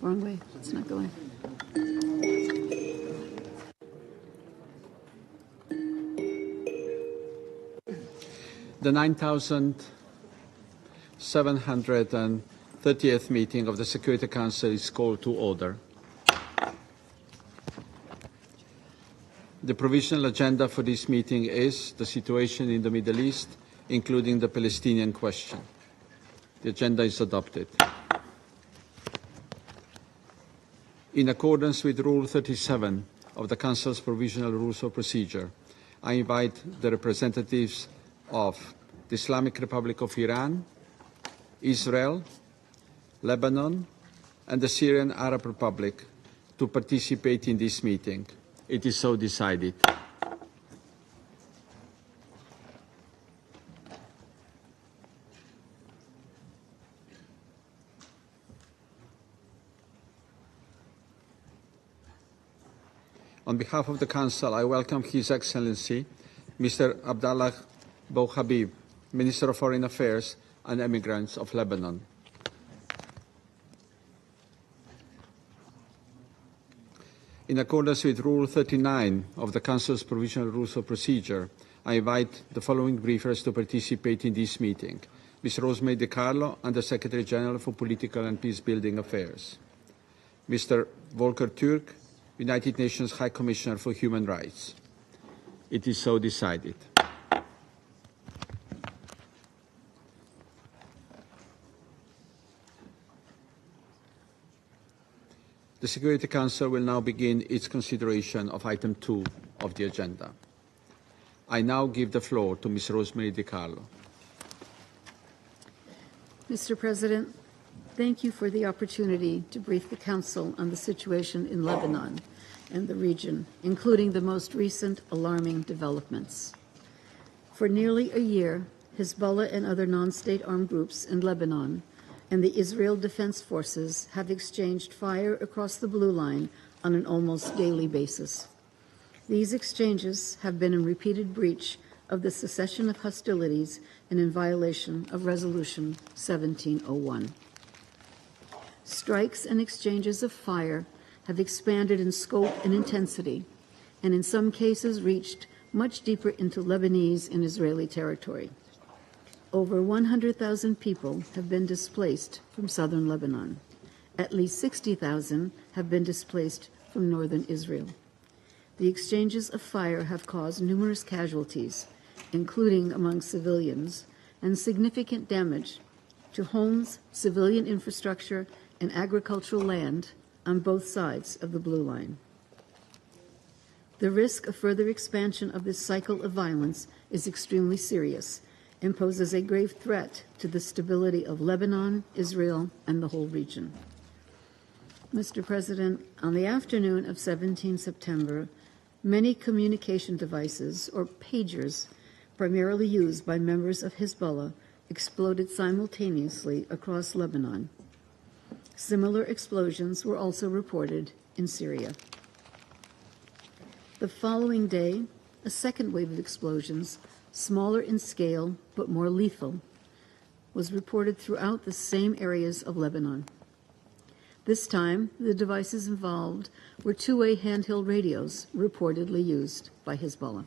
Wrong way. It's not going. The 9,730th meeting of the Security Council is called to order. The provisional agenda for this meeting is the situation in the Middle East, including the Palestinian question. The agenda is adopted. In accordance with Rule 37 of the Council's Provisional Rules of Procedure, I invite the representatives of the Islamic Republic of Iran, Israel, Lebanon, and the Syrian Arab Republic to participate in this meeting. It is so decided. On behalf of the Council, I welcome His Excellency, Mr. Abdallah Bouhabib, Minister of Foreign Affairs and Immigrants of Lebanon. In accordance with Rule 39 of the Council's Provisional Rules of Procedure, I invite the following briefers to participate in this meeting. Ms. Rosemary DiCarlo, Under Secretary General for Political and Peacebuilding Affairs. Mr. Volker Türk, United Nations High Commissioner for Human Rights. It is so decided. The Security Council will now begin its consideration of item 2 of the agenda. I now give the floor to Ms. Rosemary DiCarlo. Mr. President, thank you for the opportunity to brief the Council on the situation in Lebanon and the region, including the most recent alarming developments. For nearly a year, Hezbollah and other non-state armed groups in Lebanon and the Israel Defense Forces have exchanged fire across the blue line on an almost daily basis. These exchanges have been in repeated breach of the cessation of hostilities and in violation of Resolution 1701. Strikes and exchanges of fire have expanded in scope and intensity, and in some cases reached much deeper into Lebanese and Israeli territory. Over 100,000 people have been displaced from southern Lebanon. At least 60,000 have been displaced from northern Israel. The exchanges of fire have caused numerous casualties, including among civilians, and significant damage to homes, civilian infrastructure, and agricultural land on both sides of the blue line. The risk of further expansion of this cycle of violence is extremely serious and poses a grave threat to the stability of Lebanon, Israel, and the whole region. Mr. President, on the afternoon of 17 September, many communication devices, or pagers, primarily used by members of Hezbollah, exploded simultaneously across Lebanon. Similar explosions were also reported in Syria. The following day, a second wave of explosions, smaller in scale but more lethal, was reported throughout the same areas of Lebanon. This time, the devices involved were two-way handheld radios reportedly used by Hezbollah.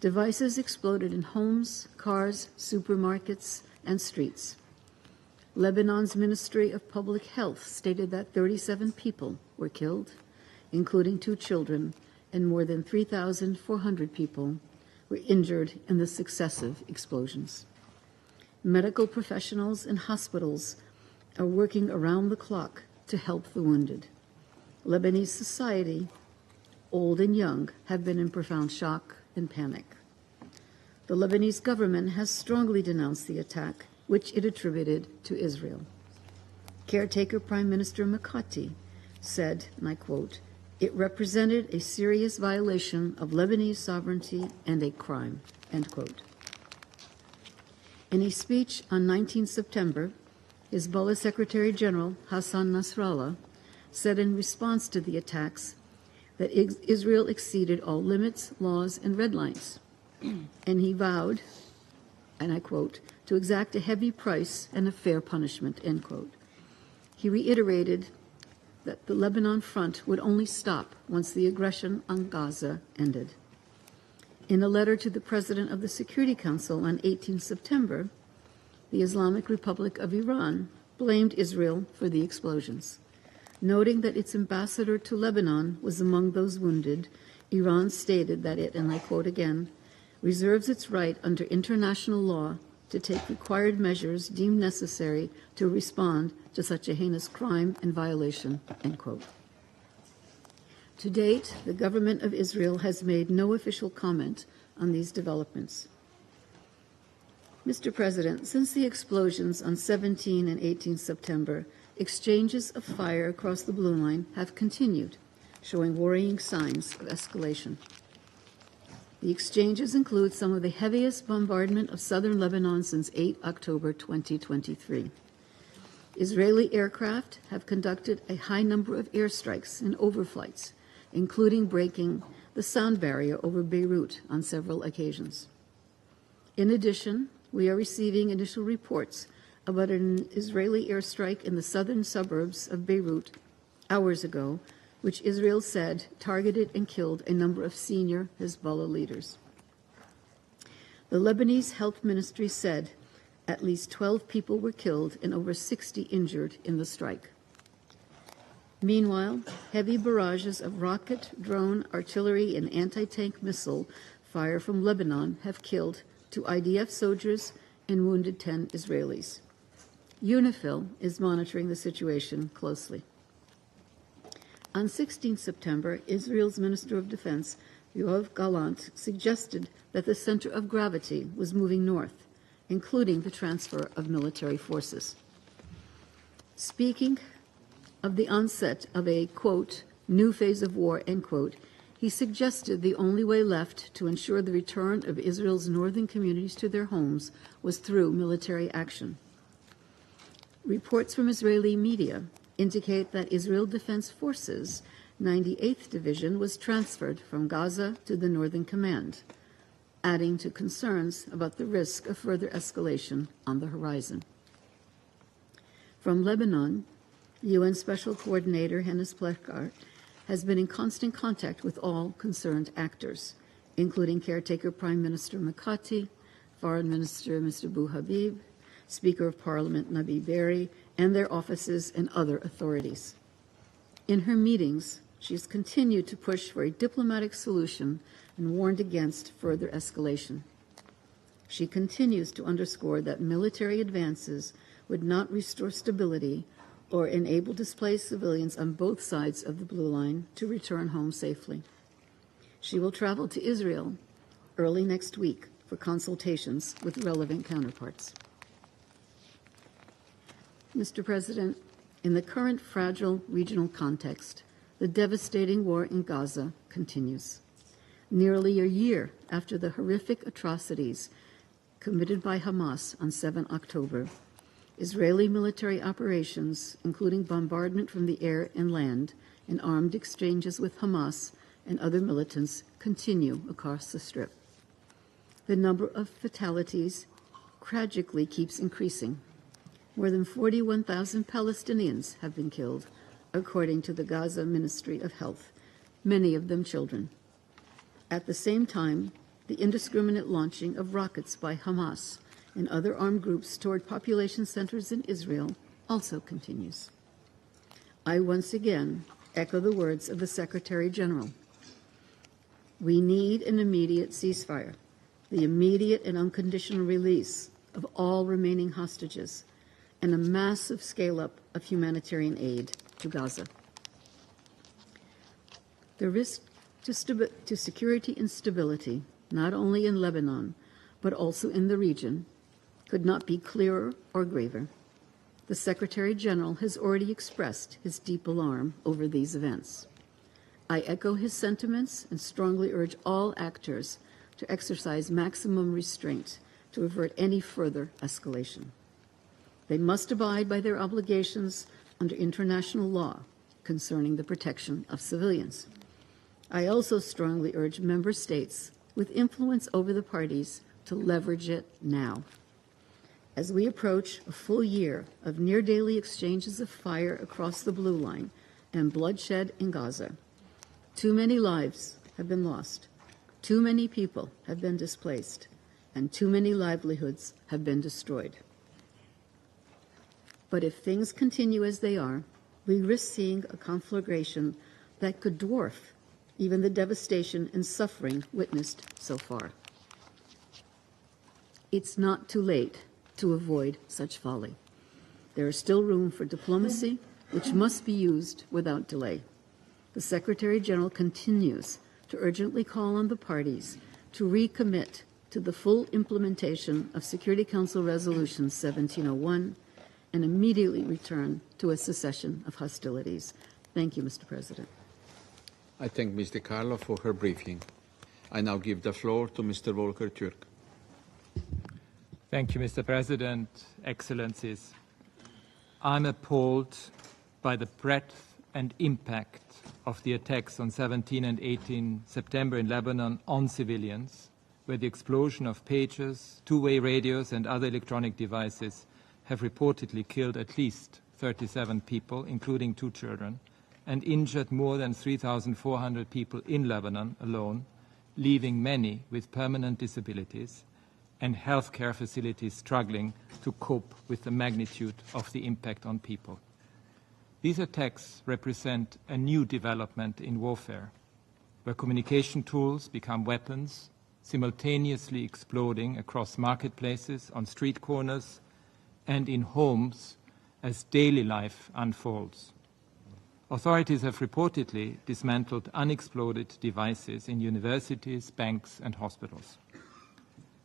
Devices exploded in homes, cars, supermarkets, and streets. Lebanon's Ministry of Public Health stated that 37 people were killed, including 2 children, and more than 3,400 people were injured in the successive explosions. Medical professionals and hospitals are working around the clock to help the wounded. Lebanese society, old and young, have been in profound shock and panic. The Lebanese government has strongly denounced the attack, which it attributed to Israel. Caretaker Prime Minister Mikati said, and I quote, "It represented a serious violation of Lebanese sovereignty and a crime," end quote. In a speech on 19 September, Hezbollah Secretary General Hassan Nasrallah said in response to the attacks that Israel exceeded all limits, laws, and red lines. And he vowed, and I quote, "to exact a heavy price and a fair punishment," end quote. He reiterated that the Lebanon front would only stop once the aggression on Gaza ended. In a letter to the President of the Security Council on 18 September, the Islamic Republic of Iran blamed Israel for the explosions. Noting that its ambassador to Lebanon was among those wounded, Iran stated that it, and I quote again, reserves its right under international law to take required measures deemed necessary to respond to such a heinous crime and violation, end quote. To date, the government of Israel has made no official comment on these developments. Mr. President, since the explosions on 17 and 18 September, exchanges of fire across the Blue Line have continued, showing worrying signs of escalation. The exchanges include some of the heaviest bombardment of southern Lebanon since 8 October 2023. Israeli aircraft have conducted a high number of airstrikes and overflights, including breaking the sound barrier over Beirut on several occasions. In addition, we are receiving initial reports about an Israeli airstrike in the southern suburbs of Beirut hours ago, which Israel said targeted and killed a number of senior Hezbollah leaders. The Lebanese Health Ministry said at least 12 people were killed and over 60 injured in the strike. Meanwhile, heavy barrages of rocket, drone, artillery, and anti-tank missile fire from Lebanon have killed 2 IDF soldiers and wounded 10 Israelis. UNIFIL is monitoring the situation closely. On 16 September, Israel's Minister of Defense, Yoav Gallant, suggested that the center of gravity was moving north, including the transfer of military forces. Speaking of the onset of a, quote, new phase of war, end quote, he suggested the only way left to ensure the return of Israel's northern communities to their homes was through military action. Reports from Israeli media indicate that Israel Defense Forces 98th Division was transferred from Gaza to the Northern Command, adding to concerns about the risk of further escalation on the horizon. From Lebanon, UN Special Coordinator Hennes Plekar has been in constant contact with all concerned actors, including caretaker Prime Minister Mikati, Foreign Minister Mr. Bou Habib, Speaker of Parliament Nabi Berri, and their offices and other authorities. In her meetings, she has continued to push for a diplomatic solution and warned against further escalation. She continues to underscore that military advances would not restore stability or enable displaced civilians on both sides of the Blue Line to return home safely. She will travel to Israel early next week for consultations with relevant counterparts. Mr. President, in the current fragile regional context, the devastating war in Gaza continues. Nearly a year after the horrific atrocities committed by Hamas on 7 October, Israeli military operations, including bombardment from the air and land, and armed exchanges with Hamas and other militants, continue across the Strip. The number of fatalities tragically keeps increasing. More than 41,000 Palestinians have been killed, according to the Gaza Ministry of Health, many of them children. At the same time, the indiscriminate launching of rockets by Hamas and other armed groups toward population centers in Israel also continues. I once again echo the words of the Secretary General. We need an immediate ceasefire, the immediate and unconditional release of all remaining hostages, and a massive scale-up of humanitarian aid to Gaza. The risk to security and stability, not only in Lebanon, but also in the region, could not be clearer or graver. The Secretary General has already expressed his deep alarm over these events. I echo his sentiments and strongly urge all actors to exercise maximum restraint to avert any further escalation. They must abide by their obligations under international law concerning the protection of civilians. I also strongly urge member states with influence over the parties to leverage it now. As we approach a full year of near-daily exchanges of fire across the blue line and bloodshed in Gaza, too many lives have been lost, too many people have been displaced, and too many livelihoods have been destroyed. But if things continue as they are, we risk seeing a conflagration that could dwarf even the devastation and suffering witnessed so far. It's not too late to avoid such folly. There is still room for diplomacy, which must be used without delay. The Secretary General continues to urgently call on the parties to recommit to the full implementation of Security Council Resolution 1701 and immediately return to a cessation of hostilities. Thank you, Mr. President. I thank Ms. DiCarlo for her briefing. I now give the floor to Mr. Volker Türk. Thank you, Mr. President, Excellencies. I'm appalled by the breadth and impact of the attacks on 17 and 18 September in Lebanon on civilians, where the explosion of pagers, two-way radios and other electronic devices have reportedly killed at least 37 people, including 2 children, and injured more than 3,400 people in Lebanon alone, leaving many with permanent disabilities and healthcare facilities struggling to cope with the magnitude of the impact on people. These attacks represent a new development in warfare, where communication tools become weapons, simultaneously exploding across marketplaces, on street corners, and in homes as daily life unfolds. Authorities have reportedly dismantled unexploded devices in universities, banks, and hospitals.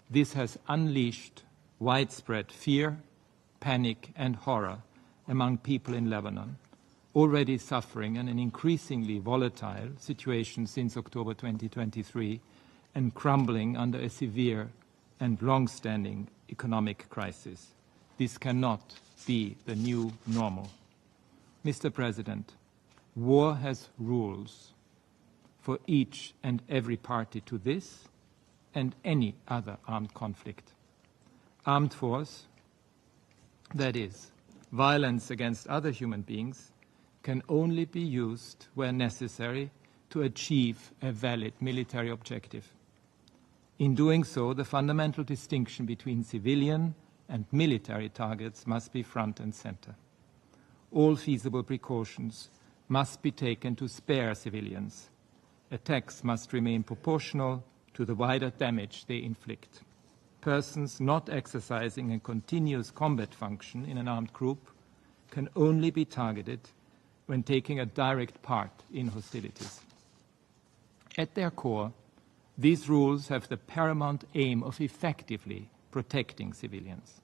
This has unleashed widespread fear, panic, and horror among people in Lebanon, already suffering in an increasingly volatile situation since October 2023 and crumbling under a severe and long-standing economic crisis. This cannot be the new normal. Mr. President, war has rules for each and every party to this and any other armed conflict. Armed force, that is, violence against other human beings, can only be used where necessary to achieve a valid military objective. In doing so, the fundamental distinction between civilian and military targets must be front and center. All feasible precautions must be taken to spare civilians. Attacks must remain proportional to the wider damage they inflict. Persons not exercising a continuous combat function in an armed group can only be targeted when taking a direct part in hostilities. At their core, these rules have the paramount aim of effectively protecting civilians.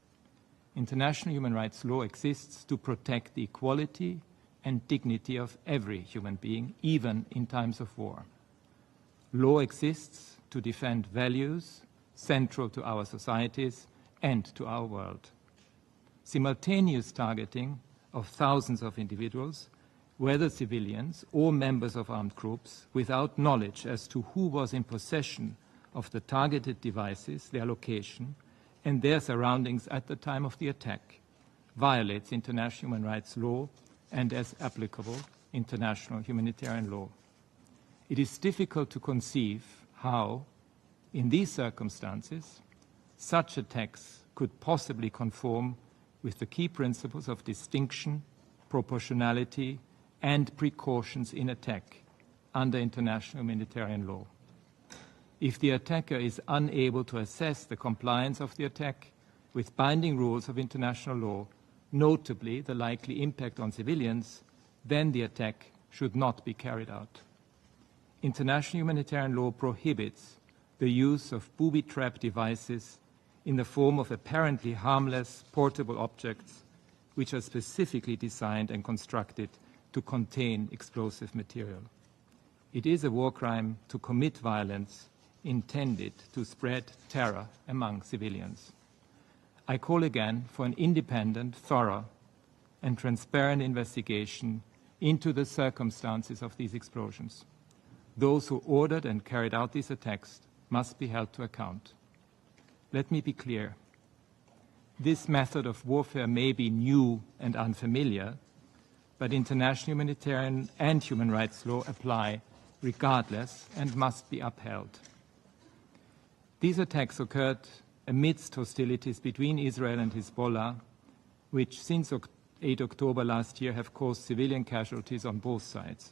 International human rights law exists to protect the equality and dignity of every human being, even in times of war. Law exists to defend values central to our societies and to our world. Simultaneous targeting of thousands of individuals, whether civilians or members of armed groups, without knowledge as to who was in possession of the targeted devices, their location, and their surroundings at the time of the attack, violates international human rights law and, as applicable, international humanitarian law. It is difficult to conceive how, in these circumstances, such attacks could possibly conform with the key principles of distinction, proportionality, and precautions in attack under international humanitarian law. If the attacker is unable to assess the compliance of the attack with binding rules of international law, notably the likely impact on civilians, then the attack should not be carried out. International humanitarian law prohibits the use of booby-trap devices in the form of apparently harmless portable objects which are specifically designed and constructed to contain explosive material. It is a war crime to commit violence intended to spread terror among civilians. I call again for an independent, thorough, and transparent investigation into the circumstances of these explosions. Those who ordered and carried out these attacks must be held to account. Let me be clear. This method of warfare may be new and unfamiliar, but international humanitarian and human rights law apply regardless and must be upheld. These attacks occurred amidst hostilities between Israel and Hezbollah, which since 8 October last year have caused civilian casualties on both sides.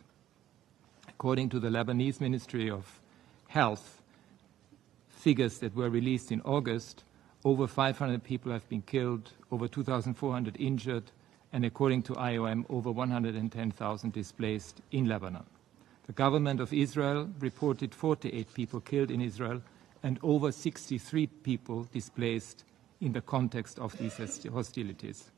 According to the Lebanese Ministry of Health, figures that were released in August, over 500 people have been killed, over 2,400 injured, and according to IOM, over 110,000 displaced in Lebanon. The government of Israel reported 48 people killed in Israel and over 63 people displaced in the context of these hostilities.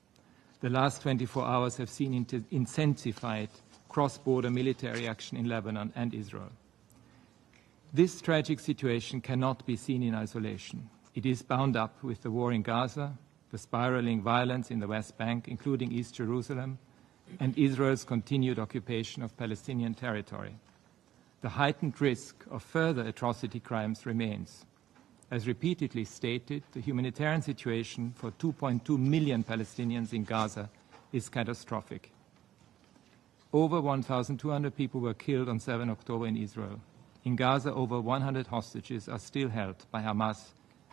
The last 24 hours have seen intensified cross-border military action in Lebanon and Israel. This tragic situation cannot be seen in isolation. It is bound up with the war in Gaza, the spiraling violence in the West Bank, including East Jerusalem, and Israel's continued occupation of Palestinian territory. The heightened risk of further atrocity crimes remains. As repeatedly stated, the humanitarian situation for 2.2 million Palestinians in Gaza is catastrophic. Over 1,200 people were killed on 7 October in Israel. In Gaza, over 100 hostages are still held by Hamas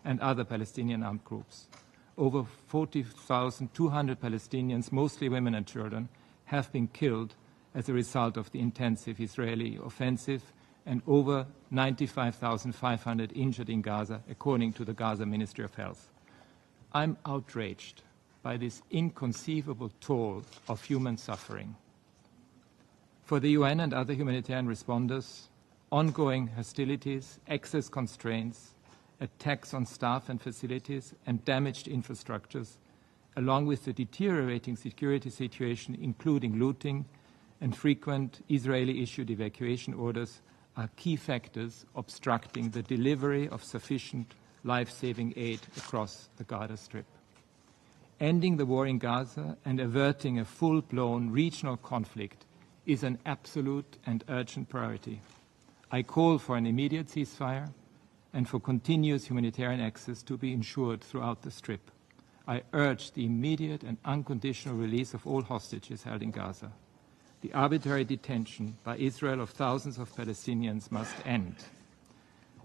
and other Palestinian armed groups. Over 40,200 Palestinians, mostly women and children, have been killed as a result of the intensive Israeli offensive, and over 95,500 injured in Gaza, according to the Gaza Ministry of Health. I'm outraged by this inconceivable toll of human suffering. For the UN and other humanitarian responders, ongoing hostilities, access constraints, attacks on staff and facilities, and damaged infrastructures, along with the deteriorating security situation, including looting and frequent Israeli-issued evacuation orders, are key factors obstructing the delivery of sufficient life-saving aid across the Gaza Strip. Ending the war in Gaza and averting a full-blown regional conflict is an absolute and urgent priority. I call for an immediate ceasefire and for continuous humanitarian access to be ensured throughout the Strip. I urge the immediate and unconditional release of all hostages held in Gaza. The arbitrary detention by Israel of thousands of Palestinians must end.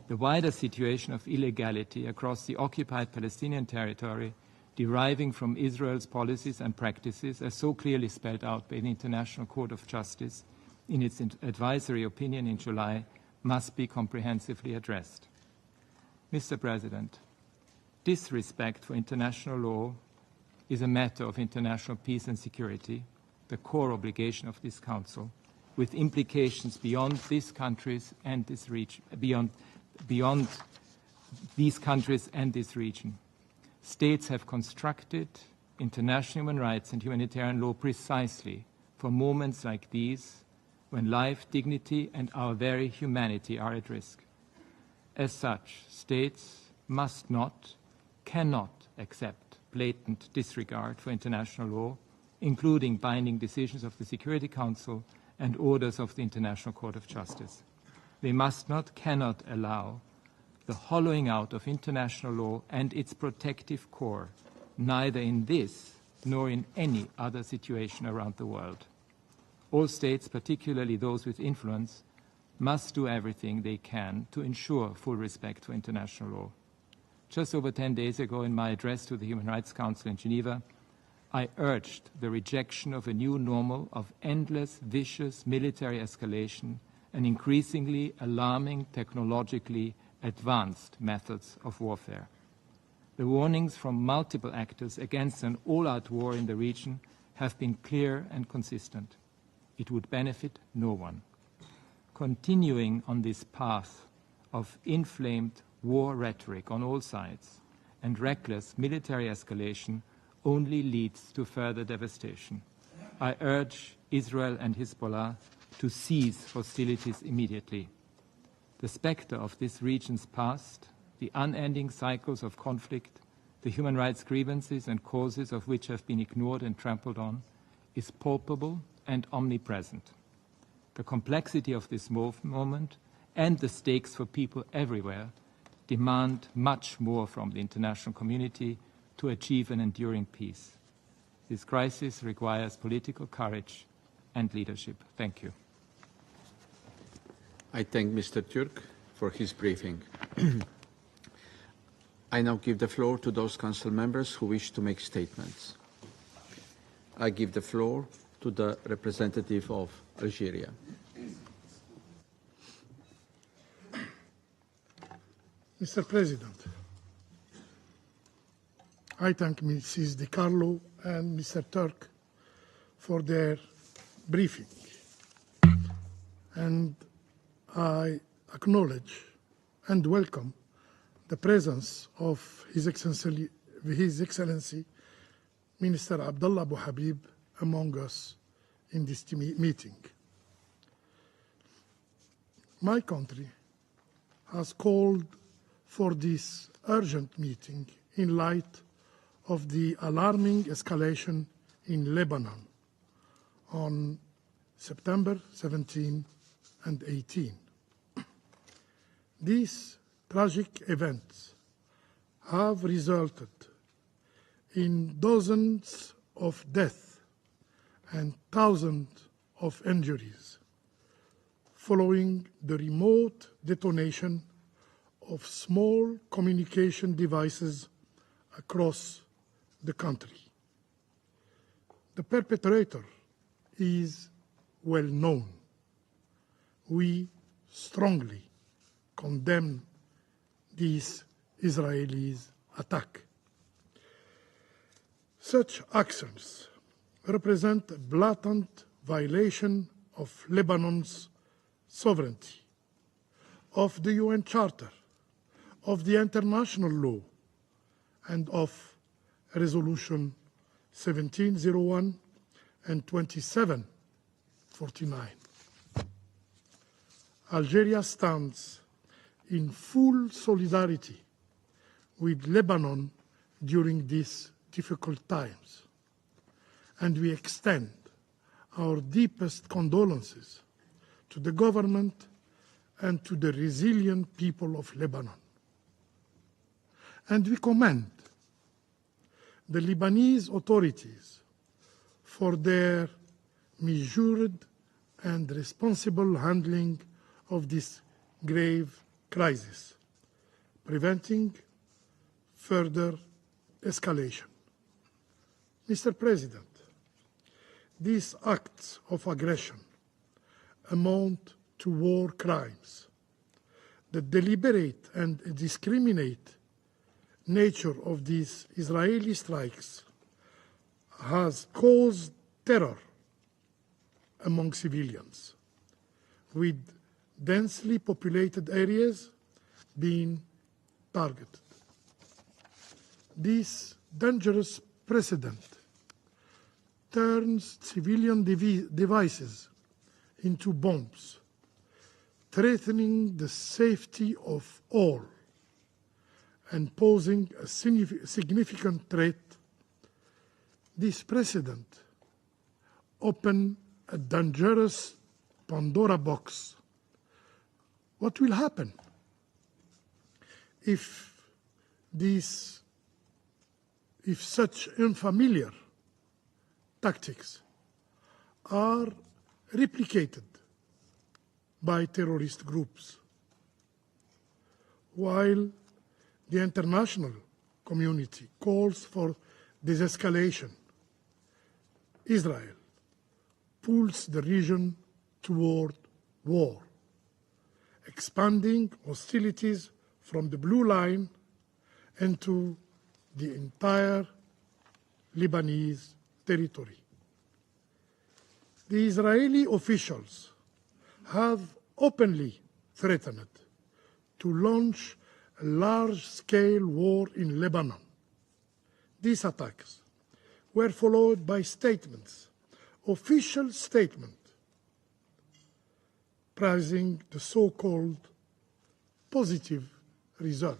The wider situation of illegality across the occupied Palestinian territory, deriving from Israel's policies and practices, as so clearly spelled out by the International Court of Justice in its advisory opinion in July, must be comprehensively addressed. Mr. President, disrespect for international law is a matter of international peace and security, the core obligation of this Council, with implications beyond these countries and this region, beyond these countries and this region. States have constructed international human rights and humanitarian law precisely for moments like these, when life, dignity, and our very humanity are at risk. As such, states must not, cannot accept blatant disregard for international law, including binding decisions of the Security Council and orders of the International Court of Justice. They must not, cannot allow the hollowing out of international law and its protective core, neither in this nor in any other situation around the world. All states, particularly those with influence, must do everything they can to ensure full respect for international law. Just over 10 days ago, in my address to the Human Rights Council in Geneva, I urged the rejection of a new normal of endless, vicious military escalation and increasingly alarming, technologically advanced methods of warfare. The warnings from multiple actors against an all-out war in the region have been clear and consistent. It would benefit no one. Continuing on this path of inflamed war rhetoric on all sides and reckless military escalation only leads to further devastation. I urge Israel and Hezbollah to cease hostilities immediately. The specter of this region's past, the unending cycles of conflict, the human rights grievances and causes of which have been ignored and trampled on, is palpable and omnipresent. The complexity of this moment and the stakes for people everywhere demand much more from the international community to achieve an enduring peace. This crisis requires political courage and leadership. Thank you. I thank Mr. Türk for his briefing. I now give the floor to those council members who wish to make statements. I give the floor to the representative of Algeria. Mr. President, I thank Mrs. De Carlo and Mr. Turk for their briefing, and I acknowledge and welcome the presence of His Excellency Minister Abdullah Abu Habib among us in this meeting. My country has called for this urgent meeting in light of the alarming escalation in Lebanon on September 17 and 18. These tragic events have resulted in dozens of deaths and thousands of injuries following the remote detonation of small communication devices across the country. The perpetrator is well known. We strongly condemn this Israeli attack. Such actions represent a blatant violation of Lebanon's sovereignty, of the UN Charter, of the international law, and of Resolution 1701 and 2749. Algeria stands in full solidarity with Lebanon during these difficult times, and we extend our deepest condolences to the government and to the resilient people of Lebanon. And we commend the Lebanese authorities for their measured and responsible handling of this grave crisis, preventing further escalation. Mr. President, these acts of aggression amount to war crimes. The deliberate and discriminate nature of these Israeli strikes has caused terror among civilians, with densely populated areas being targeted. This dangerous precedent turns civilian devices into bombs, threatening the safety of all and posing a significant threat. This precedent opens a dangerous Pandora box. What will happen if such unfamiliar tactics are replicated by terrorist groups? While the international community calls for de-escalation, Israel pulls the region toward war, expanding hostilities from the Blue Line into the entire Lebanese territory. The Israeli officials have openly threatened to launch a large-scale war in Lebanon. These attacks were followed by statements, official statements, praising the so-called positive result.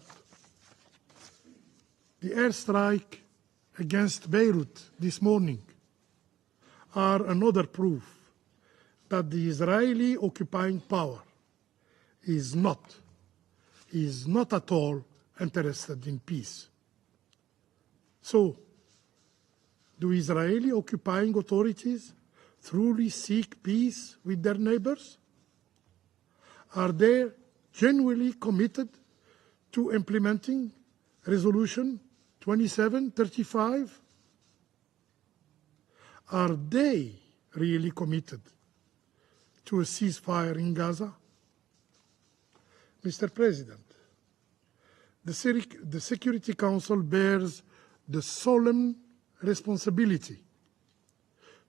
The airstrike against Beirut this morning are another proof that the Israeli occupying power is not at all interested in peace. So, do Israeli occupying authorities truly seek peace with their neighbors? Are they genuinely committed to implementing Resolution 2735? Are they really committed to a ceasefire in Gaza? Mr. President, the Security Council bears the solemn responsibility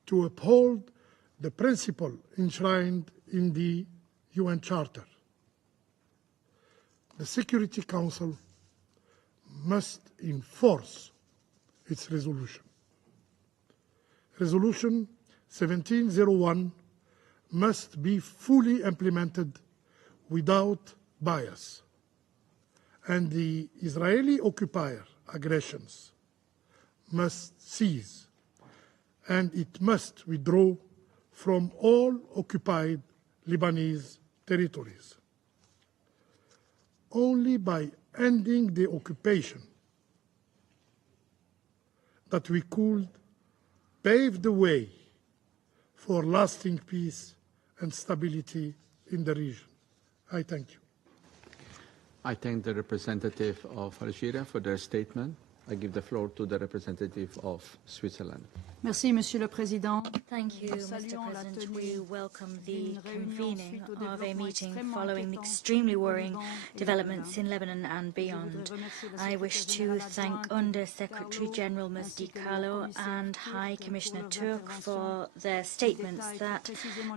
to uphold the principle enshrined in the UN Charter. The Security Council must enforce its resolution. Resolution 1701 must be fully implemented without bias, and the Israeli occupier aggressions must cease, and it must withdraw from all occupied Lebanese territories. Only by ending the occupation that we could pave the way for lasting peace and stability in the region. I thank you. I thank the representative of Algeria for their statement. I give the floor to the representative of Switzerland. Merci, Monsieur le Président. Thank you, Mr. President. We welcome the convening of a meeting following the extremely worrying developments in Lebanon and beyond. I wish to thank Under Secretary General Mr. Carlo and High Commissioner Turk for their statements that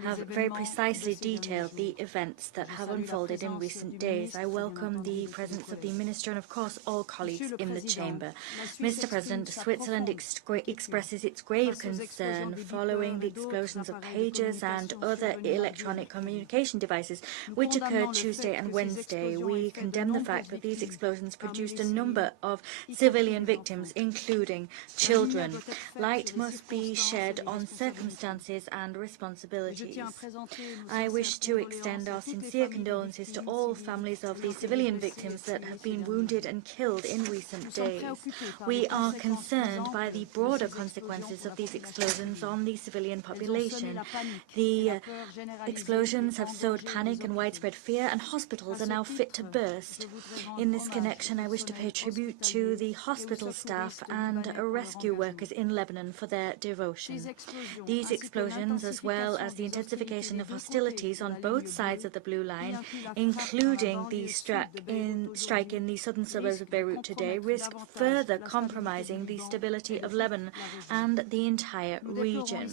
have very precisely detailed the events that have unfolded in recent days. I welcome the presence of the Minister and, of course, all colleagues in the Chamber. Mr. President, Switzerland expresses its grave concern following the explosions of pagers and other electronic communication devices which occurred Tuesday and Wednesday. We condemn the fact that these explosions produced a number of civilian victims, including children. Light must be shed on circumstances and responsibilities. I wish to extend our sincere condolences to all families of the civilian victims that have been wounded and killed in recent days. We are concerned by the broader consequences of these explosions on the civilian population. The explosions have sowed panic and widespread fear, and hospitals are now fit to burst. In this connection, I wish to pay tribute to the hospital staff and rescue workers in Lebanon for their devotion. These explosions, as well as the intensification of hostilities on both sides of the Blue Line, including the strike in the southern suburbs of Beirut today, risk further compromising the stability of Lebanon and the entire region.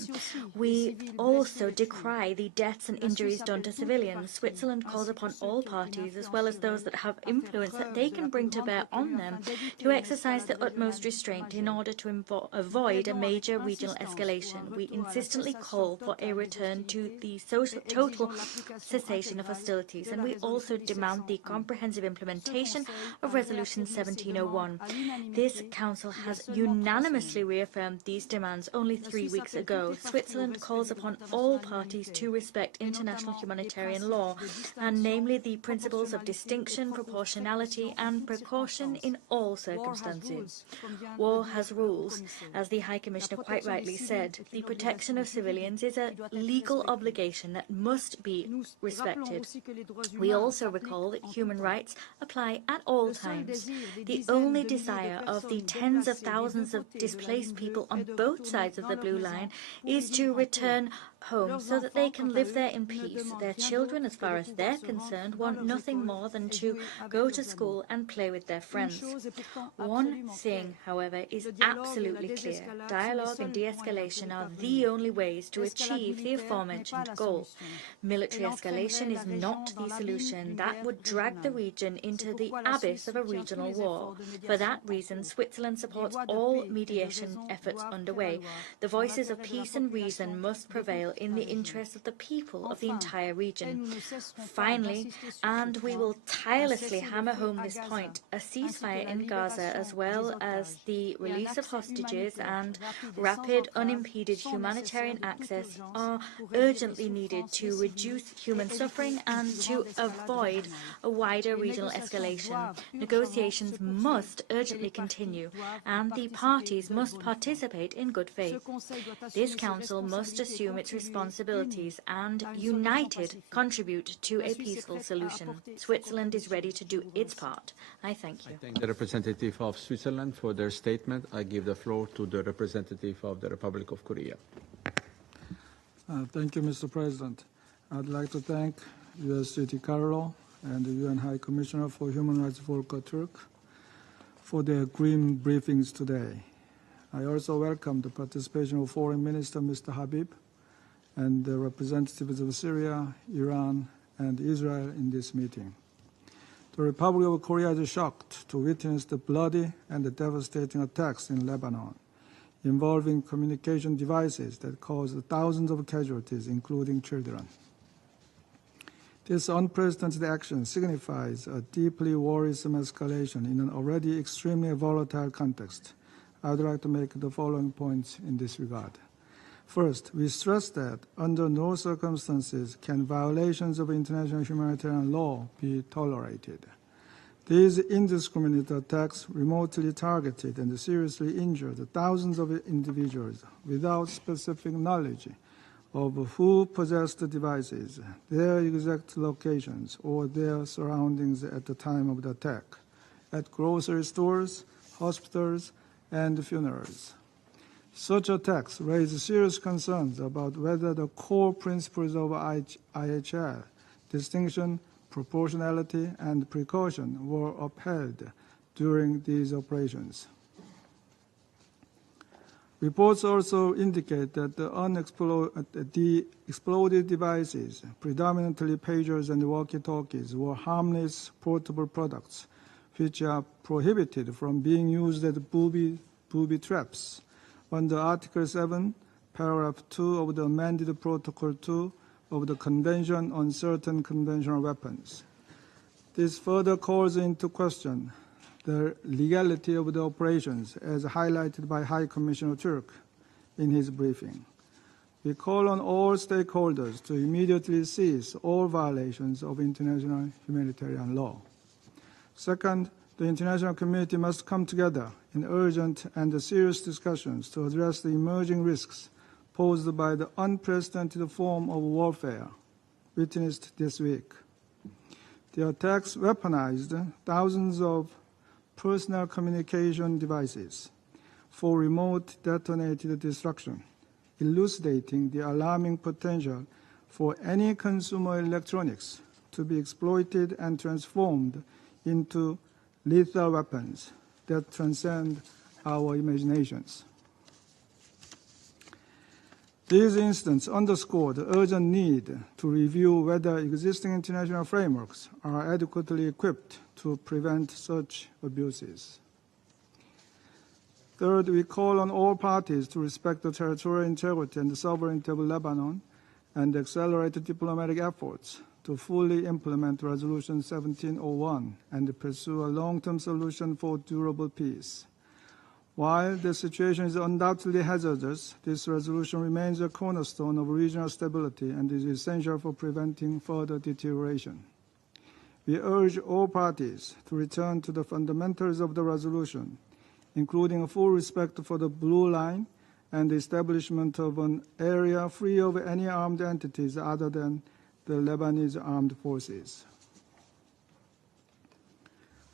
We also decry the deaths and injuries done to civilians. Switzerland calls upon all parties, as well as those that have influence that they can bring to bear on them, to exercise the utmost restraint in order to avoid a major regional escalation. We insistently call for a return to the total cessation of hostilities, and we also demand the comprehensive implementation of Resolution 1701. This Council has unanimously reaffirmed these demands only 3 weeks ago. Switzerland calls upon all parties to respect international humanitarian law, and namely the principles of distinction, proportionality, and precaution in all circumstances. War has rules. As the High Commissioner quite rightly said, the protection of civilians is a legal obligation that must be respected. We also recall that human rights apply at all times. The only desire of the tens of thousands of displaced people on both sides of the Blue Line is to return home so that they can live there in peace. Their children, as far as they're concerned, want nothing more than to go to school and play with their friends. One thing, however, is absolutely clear. Dialogue and de-escalation are the only ways to achieve the aforementioned goal. Military escalation is not the solution. That would drag the region into the abyss of a regional war. For that reason, Switzerland supports all mediation efforts underway. The voices of peace and reason must prevail in the interests of the people of the entire region. Finally, and we will tirelessly hammer home this point, a ceasefire in Gaza, as well as the release of hostages and rapid, unimpeded humanitarian access, are urgently needed to reduce human suffering and to avoid a wider regional escalation. Negotiations must urgently continue, and the parties must participate in good faith. This Council must assume its responsibilities and, united, contribute to a peaceful solution. Switzerland is ready to do its part. I thank you. I thank the representative of Switzerland for their statement. I give the floor to the representative of the Republic of Korea. Thank you, Mr. President. I'd like to thank USCT Carlo and the UN High Commissioner for Human Rights Volker Turk for their green briefings today. I also welcome the participation of Foreign Minister Mr. Habib and the representatives of Syria, Iran, and Israel in this meeting. The Republic of Korea is shocked to witness the bloody and the devastating attacks in Lebanon, involving communication devices that caused thousands of casualties, including children. This unprecedented action signifies a deeply worrisome escalation in an already extremely volatile context. I would like to make the following points in this regard. First, we stress that under no circumstances can violations of international humanitarian law be tolerated. These indiscriminate attacks remotely targeted and seriously injured thousands of individuals without specific knowledge of who possessed the devices, their exact locations, or their surroundings at the time of the attack, at grocery stores, hospitals, and funerals. Such attacks raise serious concerns about whether the core principles of IHL, distinction, proportionality, and precaution, were upheld during these operations. Reports also indicate that the exploded devices, predominantly pagers and walkie-talkies, were harmless portable products which are prohibited from being used as booby traps under Article 7, Paragraph 2 of the amended Protocol 2 of the Convention on Certain Conventional Weapons. This further calls into question the legality of the operations, as highlighted by High Commissioner Turk in his briefing. We call on all stakeholders to immediately cease all violations of international humanitarian law. Second, the international community must come together in urgent and serious discussions to address the emerging risks posed by the unprecedented form of warfare witnessed this week. The attacks weaponized thousands of personal communication devices for remote detonated destruction, elucidating the alarming potential for any consumer electronics to be exploited and transformed into lethal weapons that transcend our imaginations. These incidents underscore the urgent need to review whether existing international frameworks are adequately equipped to prevent such abuses. Third, we call on all parties to respect the territorial integrity and the sovereignty of Lebanon and accelerate diplomatic efforts to fully implement Resolution 1701 and pursue a long-term solution for durable peace. While the situation is undoubtedly hazardous, this resolution remains a cornerstone of regional stability and is essential for preventing further deterioration. We urge all parties to return to the fundamentals of the resolution, including full respect for the blue line and the establishment of an area free of any armed entities other than the Lebanese armed forces.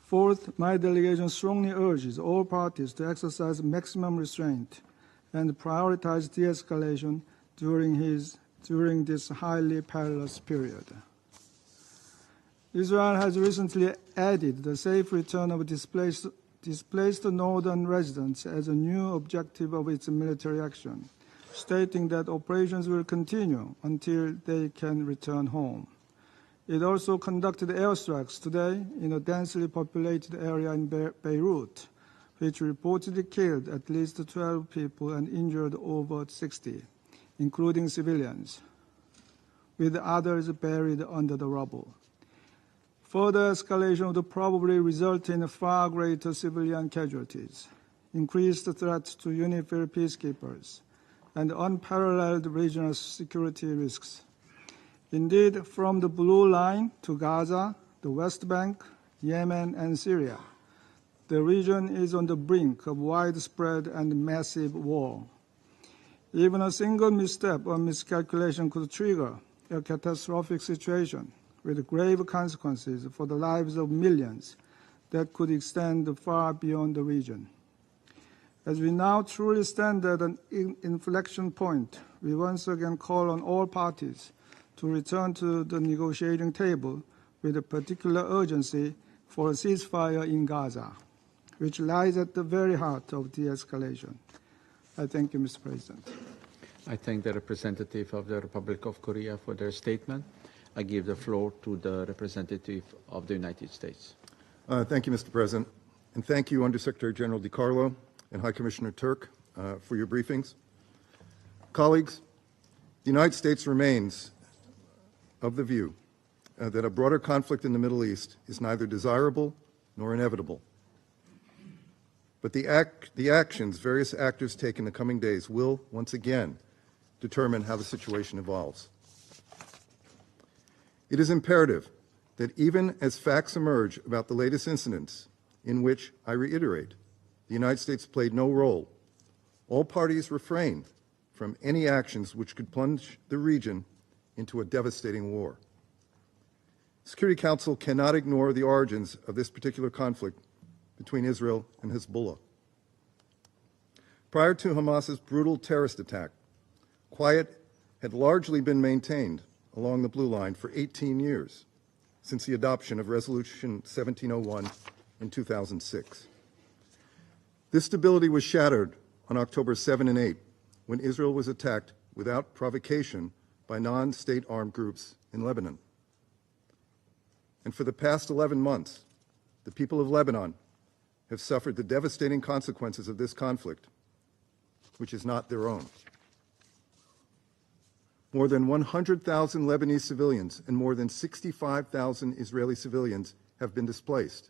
Fourth, my delegation strongly urges all parties to exercise maximum restraint and prioritize de-escalation during this highly perilous period. Israel has recently added the safe return of displaced northern residents as a new objective of its military action, stating that operations will continue until they can return home. It also conducted airstrikes today in a densely populated area in Beirut, which reportedly killed at least 12 people and injured over 60, including civilians, with others buried under the rubble. Further escalation would probably result in far greater civilian casualties, increased threats to UNIFIL peacekeepers, and unparalleled regional security risks. Indeed, from the Blue Line to Gaza, the West Bank, Yemen, and Syria, the region is on the brink of widespread and massive war. Even a single misstep or miscalculation could trigger a catastrophic situation with grave consequences for the lives of millions that could extend far beyond the region. As we now truly stand at an inflection point, we once again call on all parties to return to the negotiating table with a particular urgency for a ceasefire in Gaza, which lies at the very heart of de-escalation. I thank you, Mr. President. I thank the representative of the Republic of Korea for their statement. I give the floor to the representative of the United States. Thank you, Mr. President. And thank you, Undersecretary General DiCarlo and High Commissioner Turk, for your briefings. Colleagues, the United States remains of the view that a broader conflict in the Middle East is neither desirable nor inevitable. But the actions various actors take in the coming days will, once again, determine how the situation evolves. It is imperative that even as facts emerge about the latest incidents, in which, I reiterate, the United States played no role, all parties refrain from any actions which could plunge the region into a devastating war. The Security Council cannot ignore the origins of this particular conflict between Israel and Hezbollah. Prior to Hamas's brutal terrorist attack, quiet had largely been maintained along the Blue Line for 18 years, since the adoption of Resolution 1701 in 2006. This stability was shattered on October 7 and 8, when Israel was attacked without provocation by non-state armed groups in Lebanon. And for the past 11 months, the people of Lebanon have suffered the devastating consequences of this conflict, which is not their own. More than 100,000 Lebanese civilians and more than 65,000 Israeli civilians have been displaced.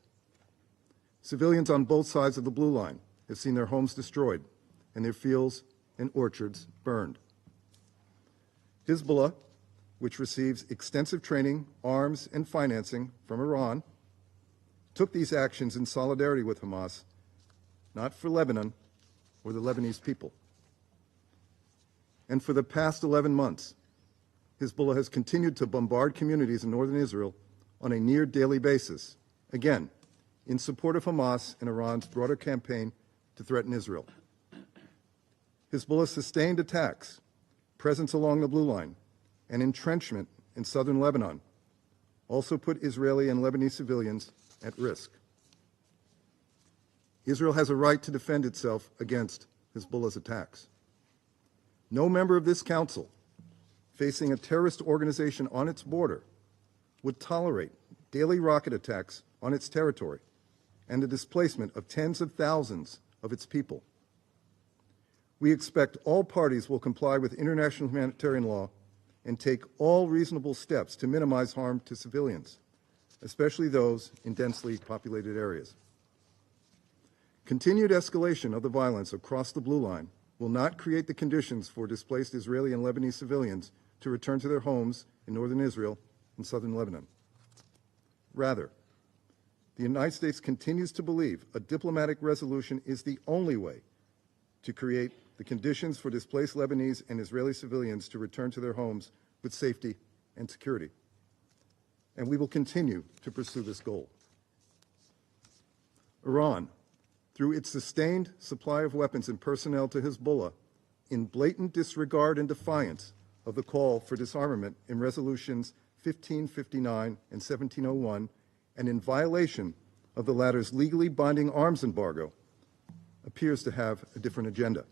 Civilians on both sides of the Blue Line have seen their homes destroyed and their fields and orchards burned. Hezbollah, which receives extensive training, arms, and financing from Iran, took these actions in solidarity with Hamas, not for Lebanon or the Lebanese people. And for the past 11 months, Hezbollah has continued to bombard communities in northern Israel on a near daily basis, again, in support of Hamas and Iran's broader campaign to threaten Israel. Hezbollah's sustained attacks, presence along the Blue Line, and entrenchment in southern Lebanon also put Israeli and Lebanese civilians at risk. Israel has a right to defend itself against Hezbollah's attacks. No member of this council facing a terrorist organization on its border would tolerate daily rocket attacks on its territory and the displacement of tens of thousands of its people. We expect all parties will comply with international humanitarian law and take all reasonable steps to minimize harm to civilians, especially those in densely populated areas. Continued escalation of the violence across the Blue Line will not create the conditions for displaced Israeli and Lebanese civilians to return to their homes in northern Israel and southern Lebanon. Rather, the United States continues to believe a diplomatic resolution is the only way to create the conditions for displaced Lebanese and Israeli civilians to return to their homes with safety and security. And we will continue to pursue this goal. Iran, through its sustained supply of weapons and personnel to Hezbollah, in blatant disregard and defiance of the call for disarmament in Resolutions 1559 and 1701, and in violation of the latter's legally binding arms embargo, appears to have a different agenda.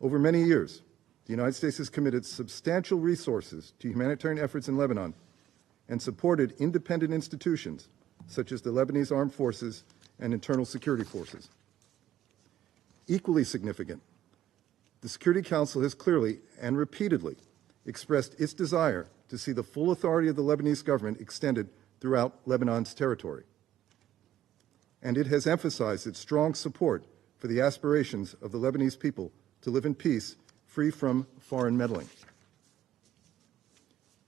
Over many years, the United States has committed substantial resources to humanitarian efforts in Lebanon and supported independent institutions such as the Lebanese Armed Forces and Internal Security Forces. Equally significant, The Security Council has clearly and repeatedly expressed its desire to see the full authority of the Lebanese government extended throughout Lebanon's territory. And it has emphasized its strong support for the aspirations of the Lebanese people to live in peace, free from foreign meddling.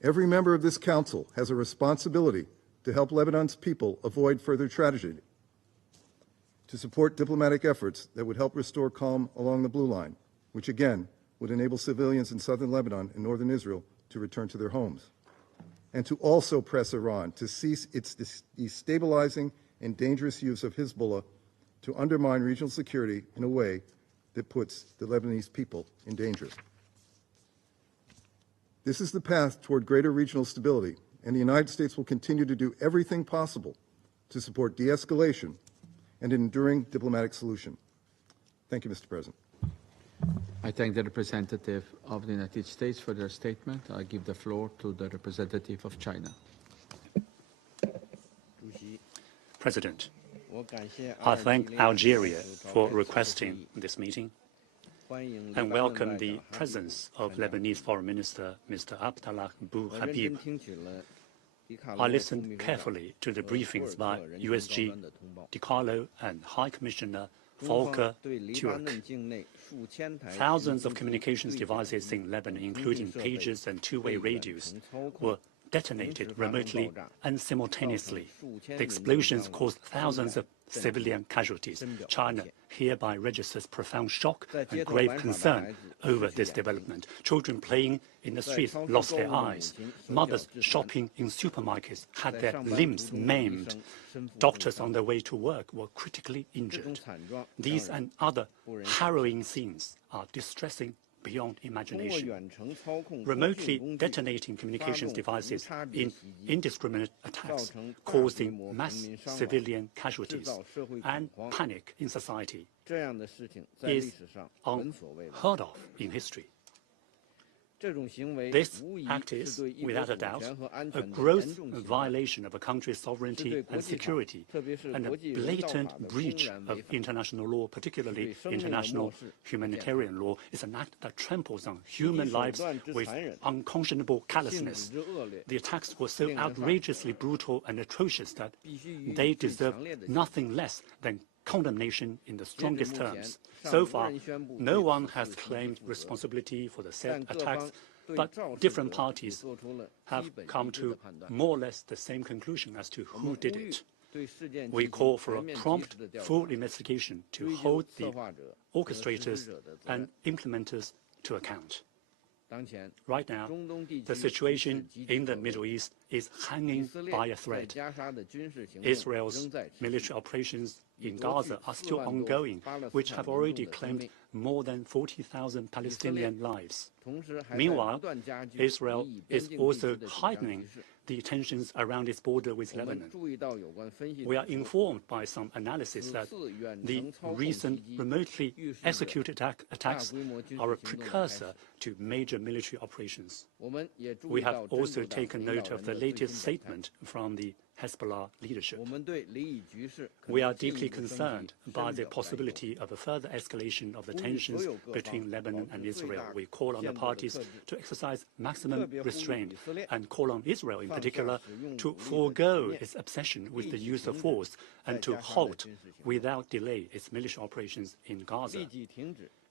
Every member of this council has a responsibility to help Lebanon's people avoid further tragedy, to support diplomatic efforts that would help restore calm along the Blue Line, which again would enable civilians in southern Lebanon and northern Israel to return to their homes, and to also press Iran to cease its destabilizing and dangerous use of Hezbollah to undermine regional security in a way that puts the Lebanese people in danger. This is the path toward greater regional stability, and the United States will continue to do everything possible to support de-escalation and an enduring diplomatic solution. Thank you, Mr. President. I thank the representative of the United States for their statement. I give the floor to the representative of China. President, I thank Algeria for requesting this meeting and welcome the presence of Lebanese Foreign Minister Mr. Abdallah Bou Habib. I listened carefully to the briefings by USG DiCarlo and High Commissioner Volker Turk. Thousands of communications devices in Lebanon, including pagers and two-way radios, were detonated remotely and simultaneously. The explosions caused thousands of civilian casualties. China hereby registers profound shock and grave concern over this development. Children playing in the streets lost their eyes. Mothers shopping in supermarkets had their limbs maimed. Doctors on their way to work were critically injured. These and other harrowing scenes are distressing beyond imagination. Remotely detonating communications devices in indiscriminate attacks, causing mass civilian casualties and panic in society, is unheard of in history. This act is, without a doubt, a gross violation of a country's sovereignty and security, and a blatant breach of international law, particularly international humanitarian law. It's an act that tramples on human lives with unconscionable callousness. The attacks were so outrageously brutal and atrocious that they deserve nothing less than condemnation in the strongest terms. So far, no one has claimed responsibility for the said attacks, but different parties have come to more or less the same conclusion as to who did it. We call for a prompt, full investigation to hold the orchestrators and implementers to account. Right now, the situation in the Middle East is hanging by a thread. Israel's military operations in Gaza are still ongoing, which have already claimed more than 40,000 Palestinian lives. Meanwhile, Israel is also heightening the tensions around its border with Lebanon. We are informed by some analysis that the recent remotely executed attacks are a precursor to major military operations. We have also taken note of the latest statement from the Hezbollah leadership. We are deeply concerned by the possibility of a further escalation of the tensions between Lebanon and Israel. We call on the parties to exercise maximum restraint and call on Israel in particular to forego its obsession with the use of force and to halt without delay its military operations in Gaza,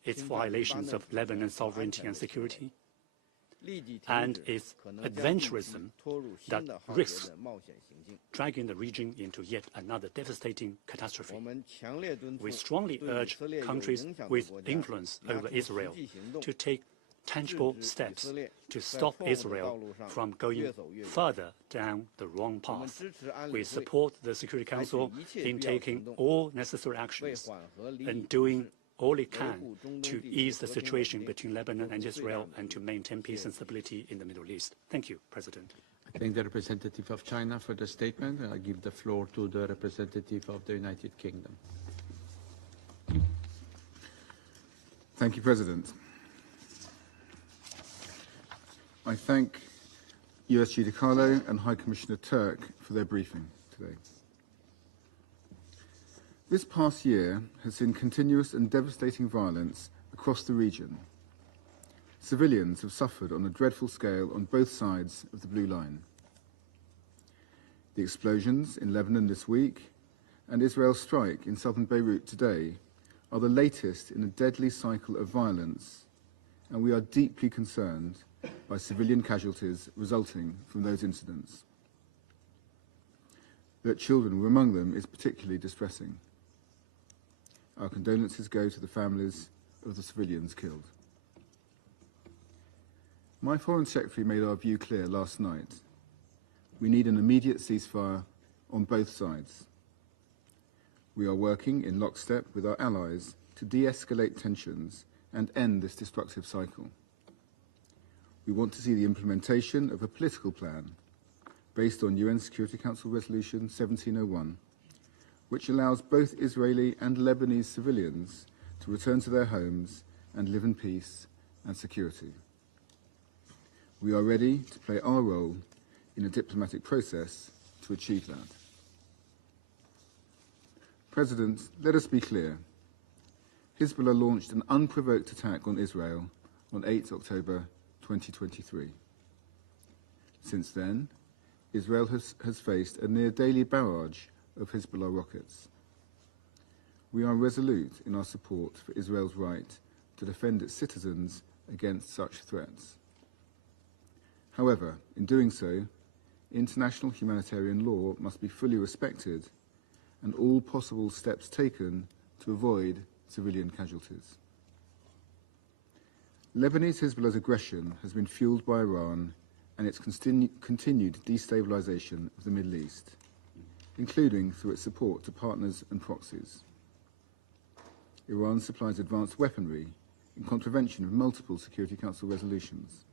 its violations of Lebanon's sovereignty and security, and its adventurism that risks dragging the region into yet another devastating catastrophe. We strongly urge countries with influence over Israel to take tangible steps to stop Israel from going further down the wrong path. We support the Security Council in taking all necessary actions and doing all it can to ease the situation between Lebanon and Israel and to maintain peace and stability in the Middle East. Thank you, President. I thank the representative of China for the statement, and I give the floor to the representative of the United Kingdom. Thank you, President. I thank USG DiCarlo and High Commissioner Turk for their briefing today. This past year has seen continuous and devastating violence across the region, civilians have suffered on a dreadful scale on both sides of the Blue Line. The explosions in Lebanon this week and Israel's strike in southern Beirut today are the latest in a deadly cycle of violence, and we are deeply concerned by civilian casualties resulting from those incidents. That children were among them is particularly distressing. Our condolences go to the families of the civilians killed. My Foreign Secretary made our view clear last night. We need an immediate ceasefire on both sides. We are working in lockstep with our allies to de-escalate tensions and end this destructive cycle. We want to see the implementation of a political plan based on UN Security Council Resolution 1701, which allows both Israeli and Lebanese civilians to return to their homes and live in peace and security. We are ready to play our role in a diplomatic process to achieve that. President, let us be clear. Hezbollah launched an unprovoked attack on Israel on 8 October 2023. Since then, Israel has faced a near-daily barrage of Hezbollah rockets. We are resolute in our support for Israel's right to defend its citizens against such threats. However, in doing so, international humanitarian law must be fully respected and all possible steps taken to avoid civilian casualties. Lebanese Hezbollah's aggression has been fueled by Iran and its continued destabilization of the Middle East, including through its support to partners and proxies. Iran supplies advanced weaponry in contravention of multiple Security Council resolutions,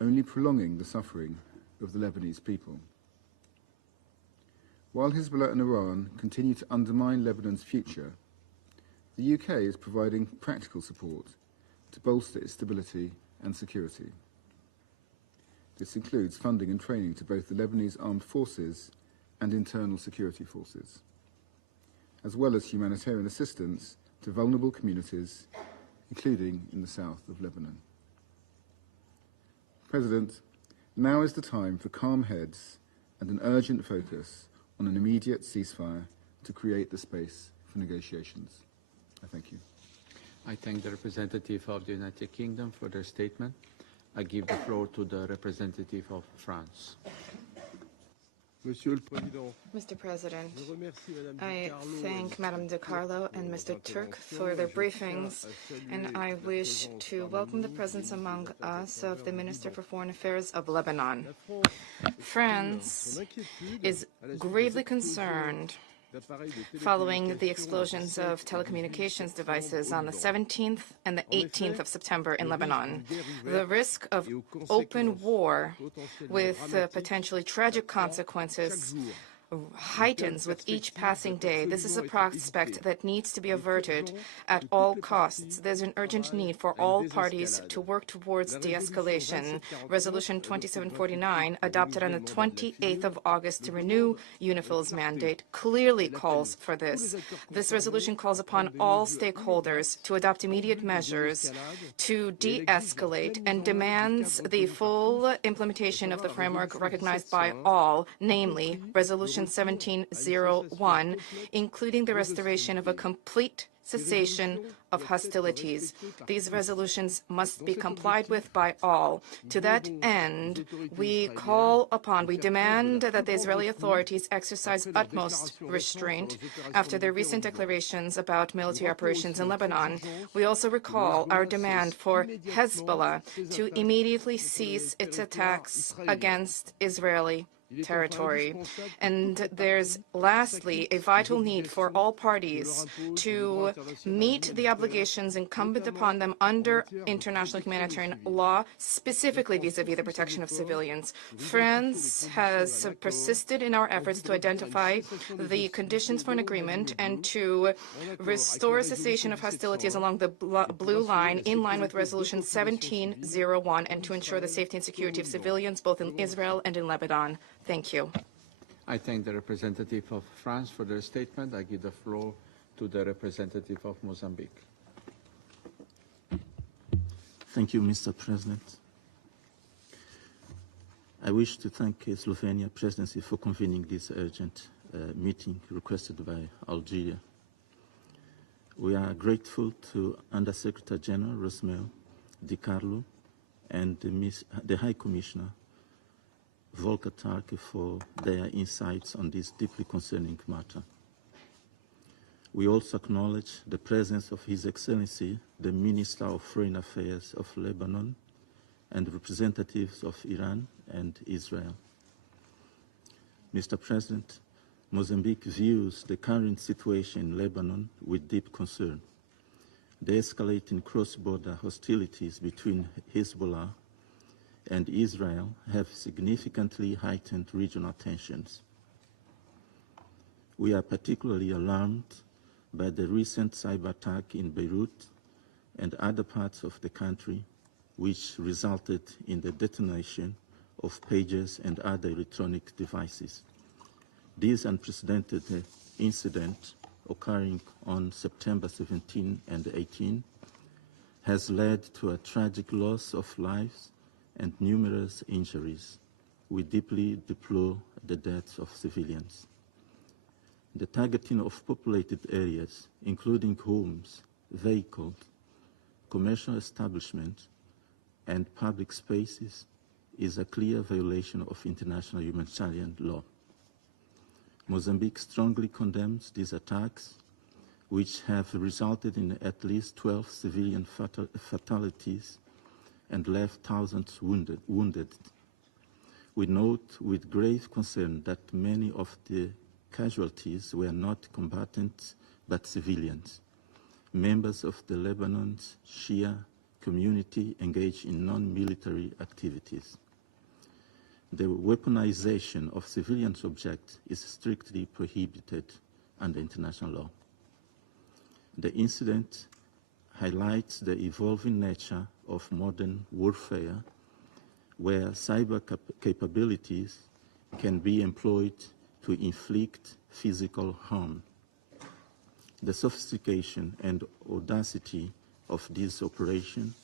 only prolonging the suffering of the Lebanese people. While Hezbollah and Iran continue to undermine Lebanon's future, the UK is providing practical support to bolster its stability and security. This includes funding and training to both the Lebanese armed forces and internal security forces, as well as humanitarian assistance to vulnerable communities, including in the south of Lebanon. President, now is the time for calm heads and an urgent focus on an immediate ceasefire to create the space for negotiations. I thank you. I thank the representative of the United Kingdom for their statement. I give the floor to the representative of France. Mr. President, I thank Madame De Carlo and Mr. Turk for their briefings, and I wish to welcome the presence among us of the Minister for Foreign Affairs of Lebanon. France is gravely concerned following the explosions of telecommunications devices on the 17th and the 18th of September in Lebanon. The risk of open war with potentially tragic consequences heightens with each passing day. This is a prospect that needs to be averted at all costs. There's an urgent need for all parties to work towards de-escalation. Resolution 2749, adopted on the 28th of August to renew UNIFIL's mandate, clearly calls for this. This resolution calls upon all stakeholders to adopt immediate measures to de-escalate and demands the full implementation of the framework recognized by all, namely Resolution 1701, including the restoration of a complete cessation of hostilities. These resolutions must be complied with by all. To that end, we demand that the Israeli authorities exercise utmost restraint after their recent declarations about military operations in Lebanon. We also recall our demand for Hezbollah to immediately cease its attacks against Israeli territory. And there's lastly a vital need for all parties to meet the obligations incumbent upon them under international humanitarian law, specifically vis-à-vis the protection of civilians. France has persisted in our efforts to identify the conditions for an agreement and to restore cessation of hostilities along the blue line in line with Resolution 1701 and to ensure the safety and security of civilians both in Israel and in Lebanon. Thank you. I thank the representative of France for their statement. I give the floor to the representative of Mozambique. Thank you, Mr. President. I wish to thank the Slovenia presidency for convening this urgent meeting requested by Algeria. We are grateful to Undersecretary General Rosmel Di Carlo and the High Commissioner Volker Turk for their insights on this deeply concerning matter. We also acknowledge the presence of His Excellency, the Minister of Foreign Affairs of Lebanon, and representatives of Iran and Israel. Mr. President, Mozambique views the current situation in Lebanon with deep concern. The escalating cross-border hostilities between Hezbollah and Israel have significantly heightened regional tensions. We are particularly alarmed by the recent cyber attack in Beirut and other parts of the country, which resulted in the detonation of pagers and other electronic devices. This unprecedented incident occurring on September 17 and 18 has led to a tragic loss of lives and numerous injuries. We deeply deplore the deaths of civilians. The targeting of populated areas, including homes, vehicles, commercial establishments, and public spaces, is a clear violation of international humanitarian law. Mozambique strongly condemns these attacks, which have resulted in at least 12 civilian fatalities and left thousands wounded. We note with grave concern that many of the casualties were not combatants but civilians, members of the Lebanon's Shia community engaged in non-military activities. The weaponization of civilian objects is strictly prohibited under international law. The incident highlights the evolving nature of modern warfare, where cyber capabilities can be employed to inflict physical harm. The sophistication and audacity of this operation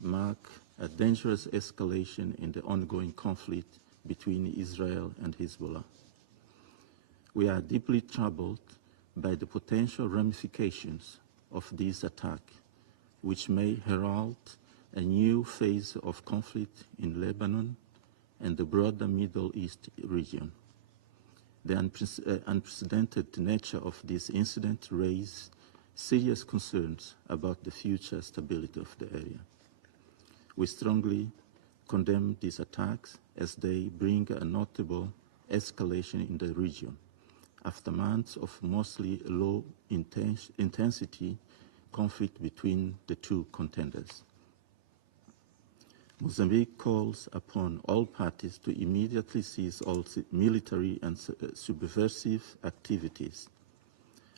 mark a dangerous escalation in the ongoing conflict between Israel and Hezbollah. We are deeply troubled by the potential ramifications of this attack, which may herald a new phase of conflict in Lebanon and the broader Middle East region. The unprecedented nature of this incident raises serious concerns about the future stability of the area. We strongly condemn these attacks as they bring a notable escalation in the region after months of mostly low intensity conflict between the two contenders. Mozambique calls upon all parties to immediately cease all military and subversive activities.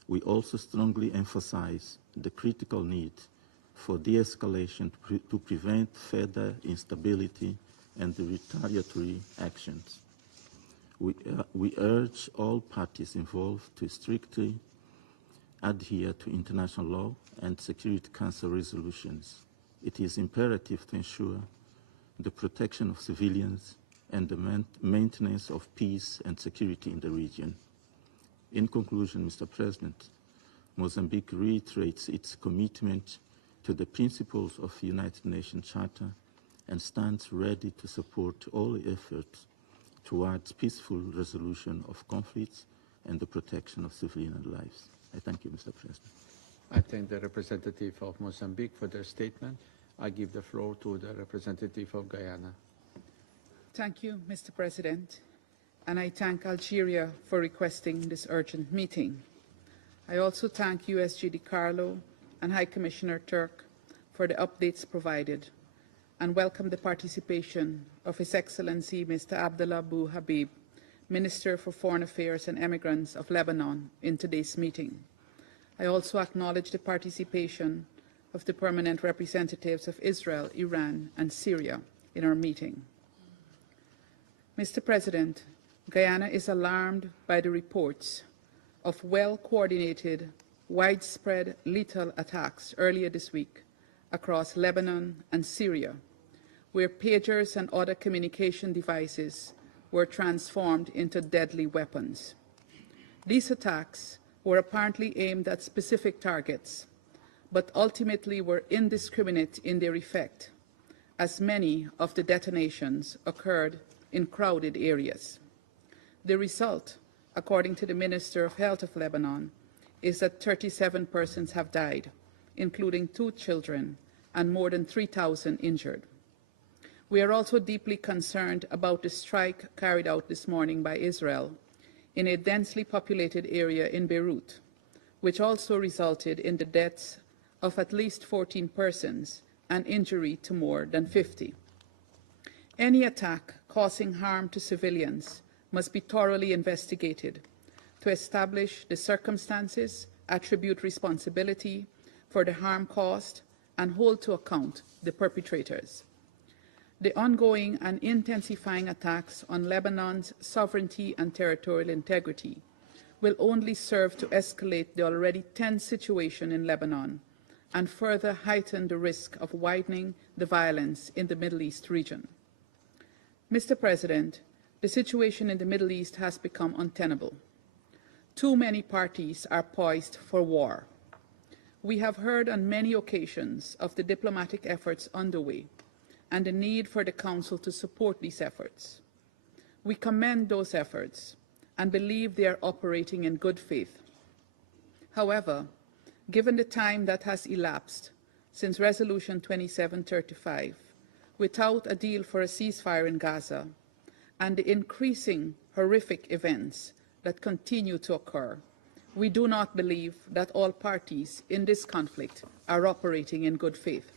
We also strongly emphasize the critical need for de-escalation to prevent further instability and retaliatory actions. We urge all parties involved to strictly adhere to international law and Security Council resolutions. It is imperative to ensure the protection of civilians and the maintenance of peace and security in the region. In conclusion, Mr. President, Mozambique reiterates its commitment to the principles of the United Nations Charter and stands ready to support all efforts towards peaceful resolution of conflicts and the protection of civilian lives. I thank you, Mr. President. I thank the representative of Mozambique for their statement. I give the floor to the representative of Guyana. Thank you, Mr. President, and I thank Algeria for requesting this urgent meeting. I also thank USG Di Carlo and High Commissioner Turk for the updates provided, and welcome the participation of His Excellency Mr. Abdullah Bou Habib, Minister for Foreign Affairs and Emigrants of Lebanon, in today's meeting. I also acknowledge the participation of the permanent representatives of Israel, Iran, and Syria in our meeting. Mr. President, Guyana is alarmed by the reports of well-coordinated, widespread lethal attacks earlier this week across Lebanon and Syria, where pagers and other communication devices were transformed into deadly weapons. These attacks were apparently aimed at specific targets, but ultimately were indiscriminate in their effect, as many of the detonations occurred in crowded areas. The result, according to the Minister of Health of Lebanon, is that 37 persons have died, including 2 children, and more than 3,000 injured. We are also deeply concerned about the strike carried out this morning by Israel in a densely populated area in Beirut, which also resulted in the deaths of at least 14 persons and injury to more than 50. Any attack causing harm to civilians must be thoroughly investigated to establish the circumstances, attribute responsibility for the harm caused, and hold to account the perpetrators. The ongoing and intensifying attacks on Lebanon's sovereignty and territorial integrity will only serve to escalate the already tense situation in Lebanon and further heighten the risk of widening the violence in the Middle East region. Mr. President, the situation in the Middle East has become untenable. Too many parties are poised for war. We have heard on many occasions of the diplomatic efforts underway and the need for the Council to support these efforts. We commend those efforts and believe they are operating in good faith. However, given the time that has elapsed since Resolution 2735, without a deal for a ceasefire in Gaza, and the increasing horrific events that continue to occur, we do not believe that all parties in this conflict are operating in good faith.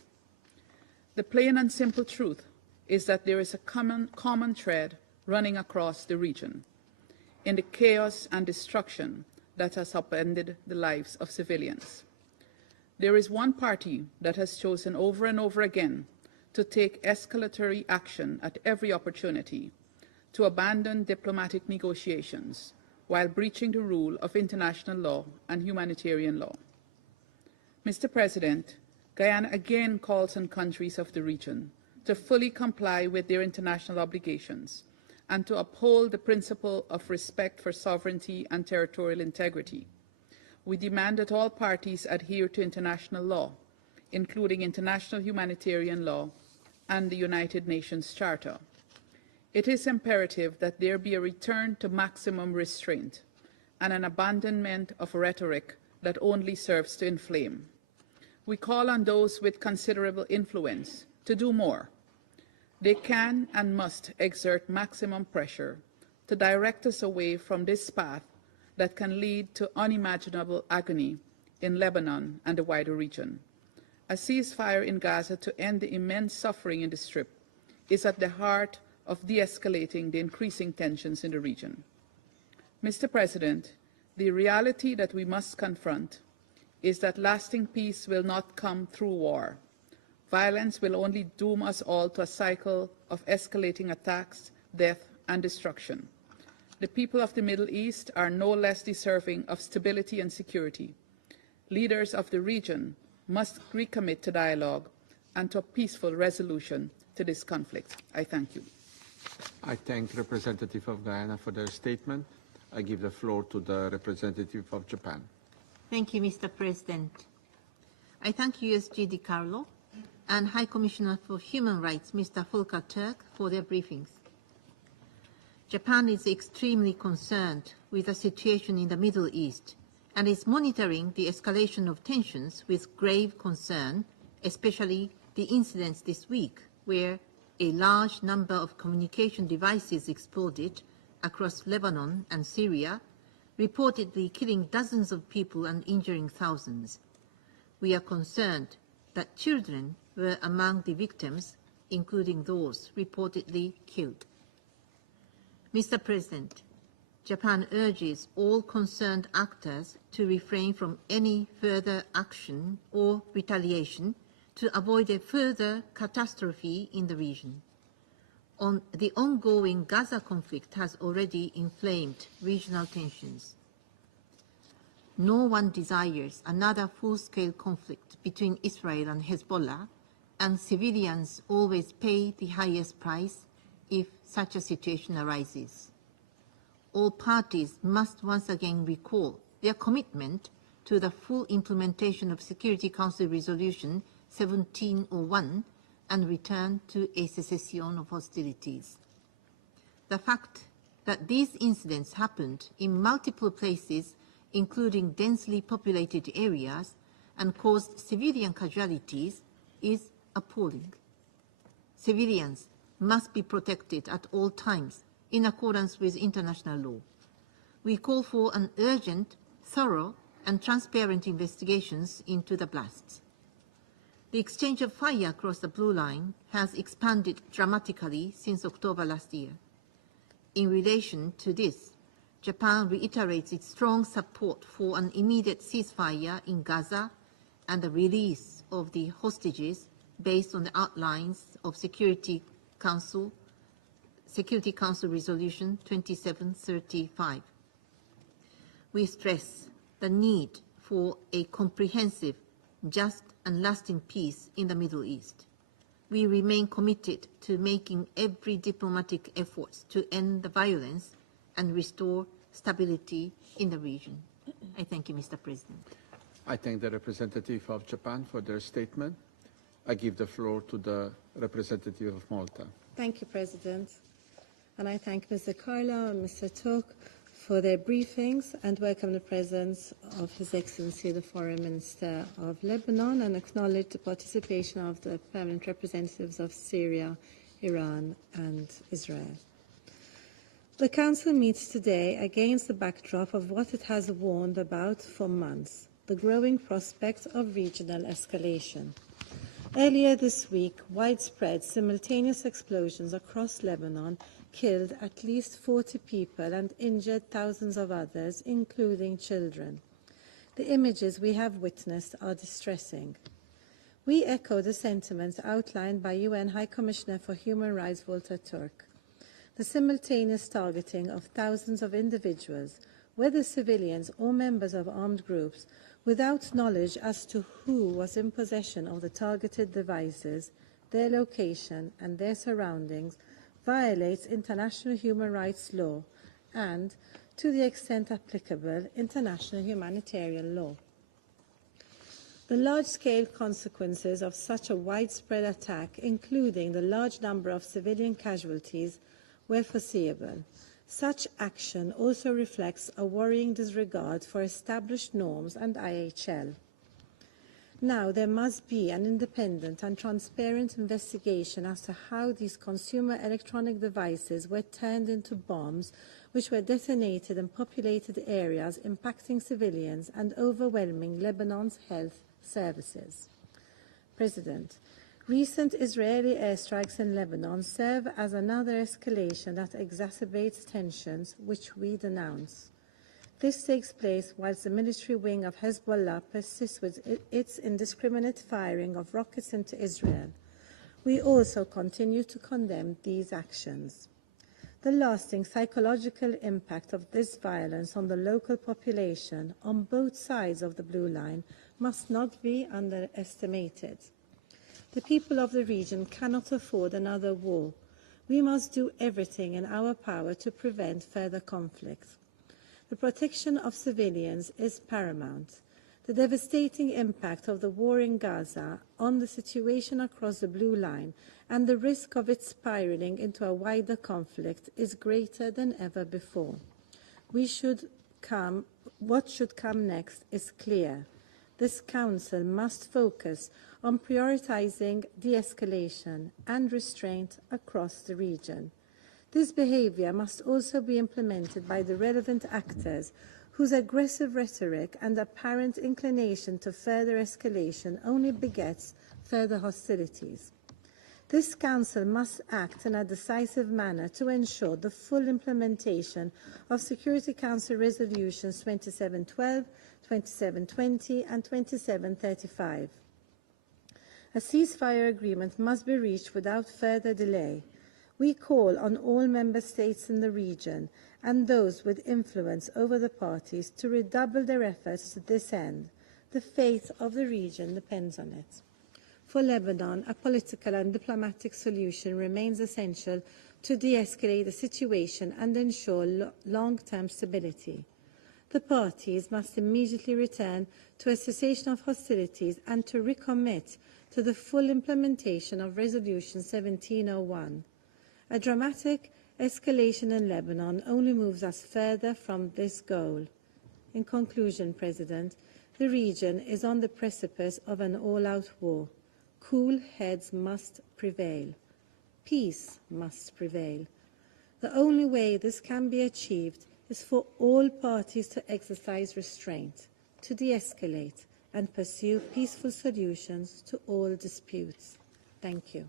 The plain and simple truth is that there is a common thread running across the region in the chaos and destruction that has upended the lives of civilians. There is one party that has chosen over and over again to take escalatory action at every opportunity, to abandon diplomatic negotiations while breaching the rule of international law and humanitarian law. Mr. President, Guyana again calls on countries of the region to fully comply with their international obligations and to uphold the principle of respect for sovereignty and territorial integrity. We demand that all parties adhere to international law, including international humanitarian law and the United Nations Charter. It is imperative that there be a return to maximum restraint and an abandonment of rhetoric that only serves to inflame. We call on those with considerable influence to do more. They can and must exert maximum pressure to direct us away from this path that can lead to unimaginable agony in Lebanon and the wider region. A ceasefire in Gaza to end the immense suffering in the Strip is at the heart of de-escalating the increasing tensions in the region. Mr. President, the reality that we must confront is that lasting peace will not come through war. Violence will only doom us all to a cycle of escalating attacks, death, and destruction. The people of the Middle East are no less deserving of stability and security. Leaders of the region must recommit to dialogue and to a peaceful resolution to this conflict. I thank you. I thank the representative of Guyana for their statement. I give the floor to the representative of Japan. Thank you, Mr. President. I thank USG DiCarlo and High Commissioner for Human Rights, Mr. Volker Turk, for their briefings. Japan is extremely concerned with the situation in the Middle East and is monitoring the escalation of tensions with grave concern, especially the incidents this week where a large number of communication devices exploded across Lebanon and Syria, reportedly killing dozens of people and injuring thousands. We are concerned that children were among the victims, including those reportedly killed. Mr. President, Japan urges all concerned actors to refrain from any further action or retaliation to avoid a further catastrophe in the region. The ongoing Gaza conflict has already inflamed regional tensions. no one desires another full-scale conflict between Israel and Hezbollah, and civilians always pay the highest price if such a situation arises. All parties must once again recall their commitment to the full implementation of Security Council Resolution 1701 and return to a cessation of hostilities. The fact that these incidents happened in multiple places, including densely populated areas, and caused civilian casualties is appalling. Civilians must be protected at all times in accordance with international law. We call for an urgent, thorough, and transparent investigations into the blasts. The exchange of fire across the Blue Line has expanded dramatically since October last year. In relation to this, Japan reiterates its strong support for an immediate ceasefire in Gaza and the release of the hostages based on the outlines of Security Council Resolution 2735. We stress the need for a comprehensive, just and lasting peace in the Middle East. We remain committed to making every diplomatic effort to end the violence and restore stability in the region. I thank you, Mr. President. I thank the representative of Japan for their statement. I give the floor to the representative of Malta. Thank you, President. And I thank Mr. Carlo and Mr. Turk for their briefings and welcome the presence of His Excellency the Foreign Minister of Lebanon and acknowledge the participation of the permanent representatives of Syria, Iran and Israel. The Council meets today against the backdrop of what it has warned about for months, the growing prospect of regional escalation. Earlier this week, widespread simultaneous explosions across Lebanon killed at least 40 people and injured thousands of others, including children. The images we have witnessed are distressing. We echo the sentiments outlined by UN High Commissioner for Human Rights Volker Turk. The simultaneous targeting of thousands of individuals, whether civilians or members of armed groups, without knowledge as to who was in possession of the targeted devices, their location and their surroundings, violates international human rights law and, to the extent applicable, international humanitarian law. The large-scale consequences of such a widespread attack, including the large number of civilian casualties, were foreseeable. Such action also reflects a worrying disregard for established norms and IHL. Now, there must be an independent and transparent investigation as to how these consumer electronic devices were turned into bombs which were detonated in populated areas, impacting civilians and overwhelming Lebanon's health services. President, recent Israeli airstrikes in Lebanon serve as another escalation that exacerbates tensions, which we denounce. This takes place whilst the military wing of Hezbollah persists with its indiscriminate firing of rockets into Israel. We also continue to condemn these actions. The lasting psychological impact of this violence on the local population on both sides of the Blue Line must not be underestimated. The people of the region cannot afford another war. We must do everything in our power to prevent further conflict. The protection of civilians is paramount. The devastating impact of the war in Gaza on the situation across the Blue Line and the risk of it spiraling into a wider conflict is greater than ever before. What should come next is clear. This Council must focus on prioritizing de-escalation and restraint across the region. This behavior must also be implemented by the relevant actors whose aggressive rhetoric and apparent inclination to further escalation only begets further hostilities. This Council must act in a decisive manner to ensure the full implementation of Security Council Resolutions 2712, 2720 and 2735. A ceasefire agreement must be reached without further delay. We call on all member states in the region and those with influence over the parties to redouble their efforts to this end. The fate of the region depends on it. For Lebanon, a political and diplomatic solution remains essential to de-escalate the situation and ensure long-term stability. The parties must immediately return to a cessation of hostilities and to recommit to the full implementation of Resolution 1701. A dramatic escalation in Lebanon only moves us further from this goal. In conclusion, President, the region is on the precipice of an all-out war. Cool heads must prevail. Peace must prevail. The only way this can be achieved is for all parties to exercise restraint, to de-escalate and pursue peaceful solutions to all disputes. Thank you.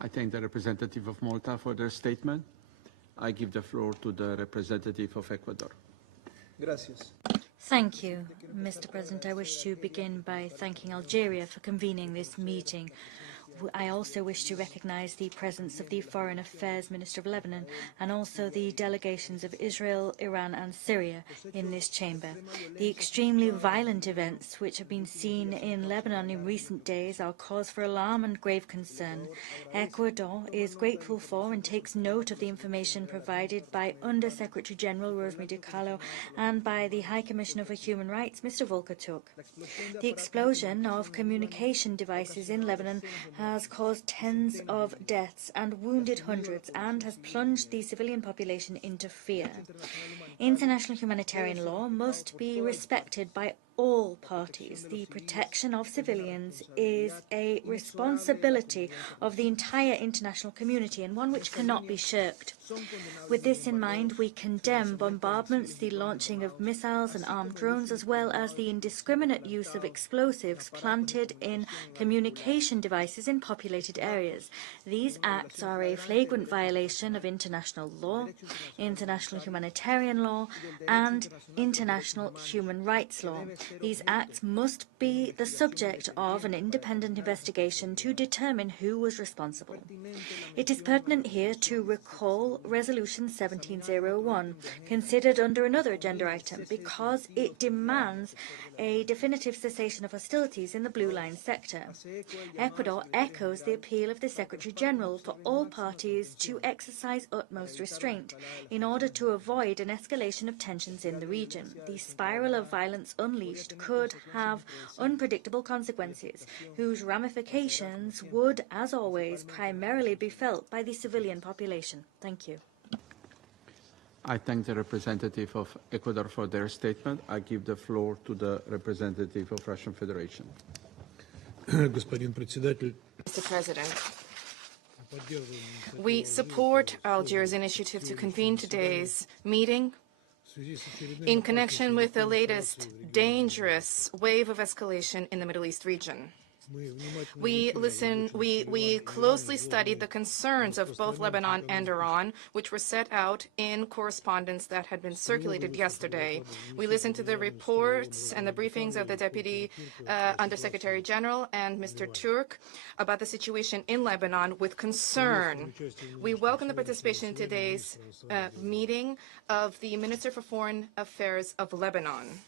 I thank the representative of Malta for their statement. I give the floor to the representative of Ecuador. Gracias. Thank you, Mr. President. I wish to begin by thanking Algeria for convening this meeting. I also wish to recognise the presence of the Foreign Affairs Minister of Lebanon and also the delegations of Israel, Iran and Syria in this chamber. The extremely violent events which have been seen in Lebanon in recent days are cause for alarm and grave concern. Ecuador is grateful for and takes note of the information provided by Under-Secretary General Rosemary DiCarlo and by the High Commissioner for Human Rights, Mr. Volker Turk. The explosion of communication devices in Lebanon has caused tens of deaths and wounded hundreds and has plunged the civilian population into fear. International humanitarian law must be respected by all parties. The protection of civilians is a responsibility of the entire international community and one which cannot be shirked. With this in mind, we condemn bombardments, the launching of missiles and armed drones, as well as the indiscriminate use of explosives planted in communication devices in populated areas. These acts are a flagrant violation of international law, international humanitarian law, and international human rights law. These acts must be the subject of an independent investigation to determine who was responsible. It is pertinent here to recall Resolution 1701, considered under another agenda item, because it demands a definitive cessation of hostilities in the Blue Line sector. Ecuador echoes the appeal of the Secretary-General for all parties to exercise utmost restraint in order to avoid an escalation of tensions in the region. The spiral of violence unleashed could have unpredictable consequences, whose ramifications would, as always, primarily be felt by the civilian population. Thank you. I thank the representative of Ecuador for their statement. I give the floor to the representative of Russian Federation. Mr. President, we support Algeria's initiative to convene today's meeting in connection with the latest dangerous wave of escalation in the Middle East region. We closely studied the concerns of both Lebanon and Iran, which were set out in correspondence that had been circulated yesterday. We listened to the reports and the briefings of the Deputy Undersecretary General and Mr. Turk about the situation in Lebanon with concern. We welcome the participation in today's meeting of the Minister for Foreign Affairs of Lebanon.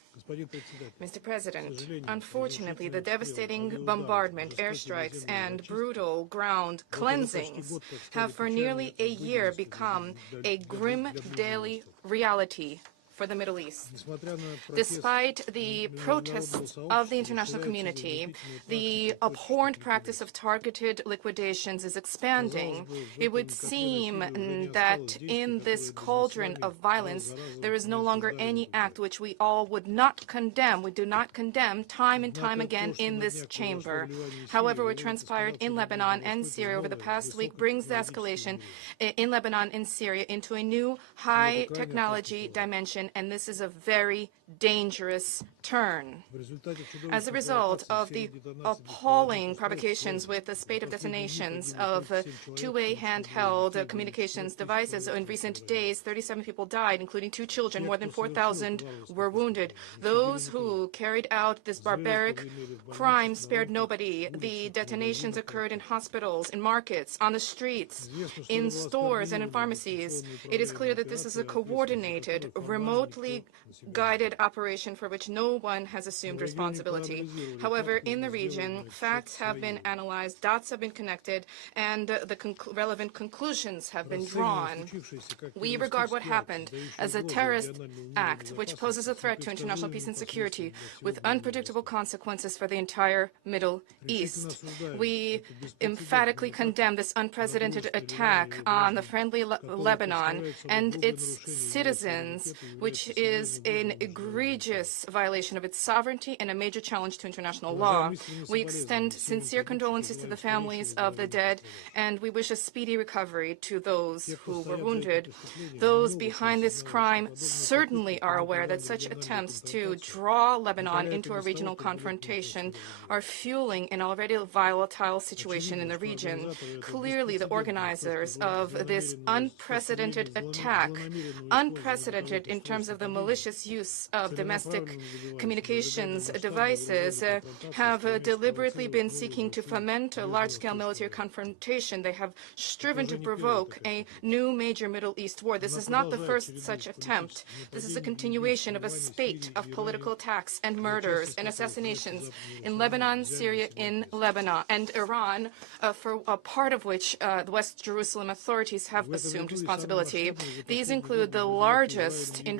Mr. President, unfortunately, the devastating bombardment, airstrikes, and brutal ground cleansings have for nearly a year become a grim daily reality for the Middle East. Despite the protests of the international community, the abhorrent practice of targeted liquidations is expanding. It would seem that in this cauldron of violence, there is no longer any act which we all would not condemn. We do not condemn time and time again in this chamber. However, what transpired in Lebanon and Syria over the past week brings the escalation in Lebanon and Syria into a new high-technology dimension region, and this is a very dangerous turn. As a result of the appalling provocations with the spate of detonations of two-way handheld communications devices in recent days, 37 people died, including 2 children. More than 4,000 were wounded. Those who carried out this barbaric crime spared nobody. The detonations occurred in hospitals, in markets, on the streets, in stores, and in pharmacies. It is clear that this is a coordinated, remotely guided operation for which no one has assumed responsibility. However, in the region, facts have been analyzed, dots have been connected, and the relevant conclusions have been drawn. We regard what happened as a terrorist act which poses a threat to international peace and security with unpredictable consequences for the entire Middle East. We emphatically condemn this unprecedented attack on the friendly Lebanon and its citizens, which is an egregious violation of its sovereignty and a major challenge to international law. We extend sincere condolences to the families of the dead, and we wish a speedy recovery to those who were wounded. Those behind this crime certainly are aware that such attempts to draw Lebanon into a regional confrontation are fueling an already volatile situation in the region. Clearly, the organizers of this unprecedented attack, unprecedented in terms of the malicious use of domestic communications devices, have deliberately been seeking to foment a large-scale military confrontation. They have striven to provoke a new major Middle East war. This is not the first such attempt. This is a continuation of a spate of political attacks and murders and assassinations in Lebanon, Syria, in Lebanon, and Iran, for a part of which the West Jerusalem authorities have assumed responsibility. These include the largest in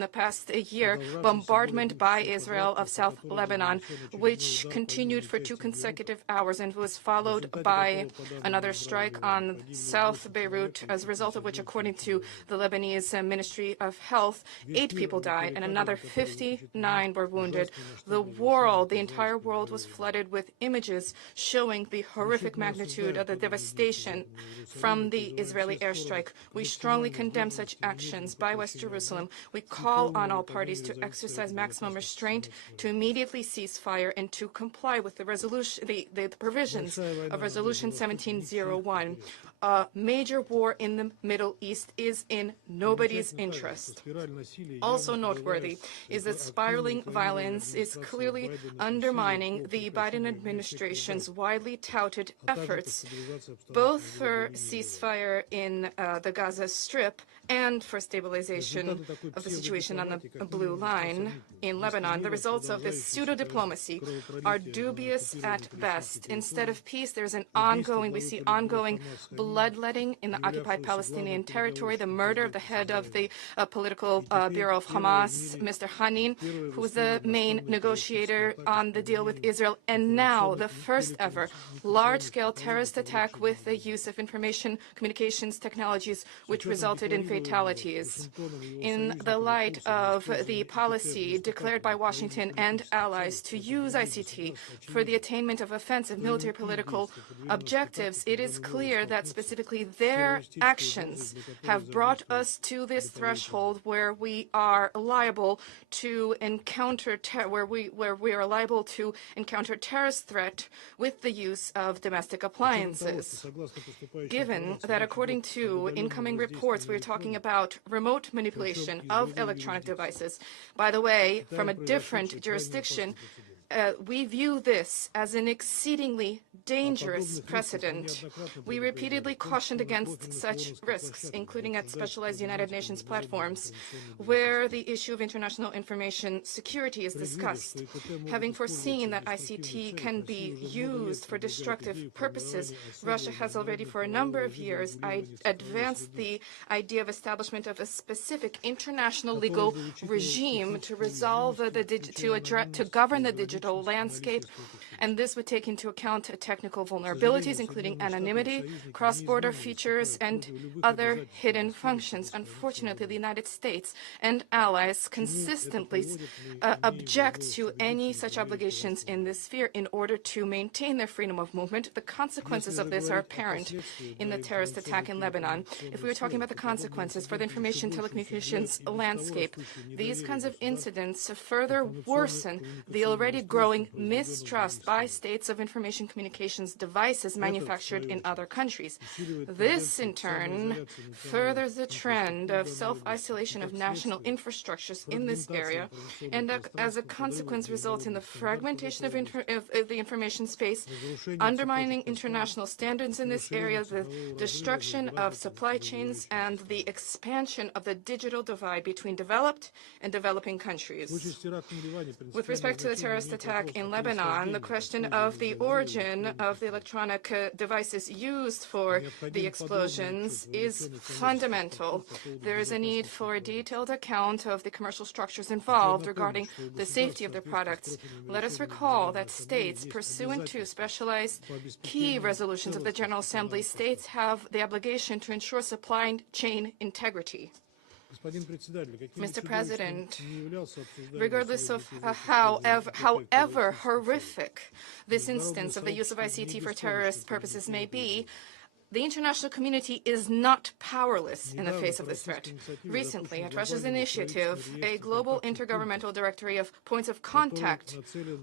the past year bombardment by Israel of South Lebanon, which continued for 2 consecutive hours and was followed by another strike on South Beirut, as a result of which, according to the Lebanese Ministry of Health, 8 people died and another 59 were wounded. The entire world was flooded with images showing the horrific magnitude of the devastation from the Israeli airstrike. We strongly condemn such actions by West Jerusalem. We call on all parties to exercise maximum restraint, to immediately cease fire, and to comply with the provisions of Resolution 1701. A major war in the Middle East is in nobody's interest. Also noteworthy is that spiraling violence is clearly undermining the Biden administration's widely touted efforts, both for ceasefire in the Gaza Strip and for stabilization of the situation on the Blue Line in Lebanon. The results of this pseudo-diplomacy are dubious at best. Instead of peace, we see ongoing bloodletting in the occupied Palestinian territory, the murder of the head of the political bureau of Hamas, Mr. Hanin, who was the main negotiator on the deal with Israel, and now the first ever large-scale terrorist attack with the use of information communications technologies, which resulted in fatalities. In the light of the policy declared by Washington and allies to use ICT for the attainment of offensive military political objectives, it is clear that specifically their actions have brought us to this threshold where we are liable to encounter terrorist threat with the use of domestic appliances. Given that according to incoming reports, we're talking about remote manipulation of electronic devices, by the way, from a different jurisdiction, we view this as an exceedingly dangerous precedent. We repeatedly cautioned against such risks, including at specialized United Nations platforms, where the issue of international information security is discussed. Having foreseen that ICT can be used for destructive purposes, Russia has already for a number of years advanced the idea of establishment of a specific international legal regime to govern the digital landscape and this would take into account technical vulnerabilities, including anonymity, cross-border features, and other hidden functions. Unfortunately, the United States and allies consistently object to any such obligations in this sphere in order to maintain their freedom of movement. The consequences of this are apparent in the terrorist attack in Lebanon. If we were talking about the consequences for the information telecommunications landscape, these kinds of incidents further worsen the already growing mistrust by states of information communications devices manufactured in other countries. This, in turn, furders the trend of self-isolation of national infrastructures in this area, and as a consequence results in the fragmentation of the information space, undermining international standards in this area, the destruction of supply chains, and the expansion of the digital divide between developed and developing countries. With respect to the terrorist attack in Lebanon, the question of the origin of the electronic devices used for the explosions is fundamental. There is a need for a detailed account of the commercial structures involved regarding the safety of the products. Let us recall that states, pursuant to specialized key resolutions of the General Assembly, states have the obligation to ensure supply chain integrity. Mr. President, regardless of however horrific this instance of the use of ICT for terrorist purposes may be, the international community is not powerless in the face of this threat. Recently, at Russia's initiative, a global intergovernmental directory of points of contact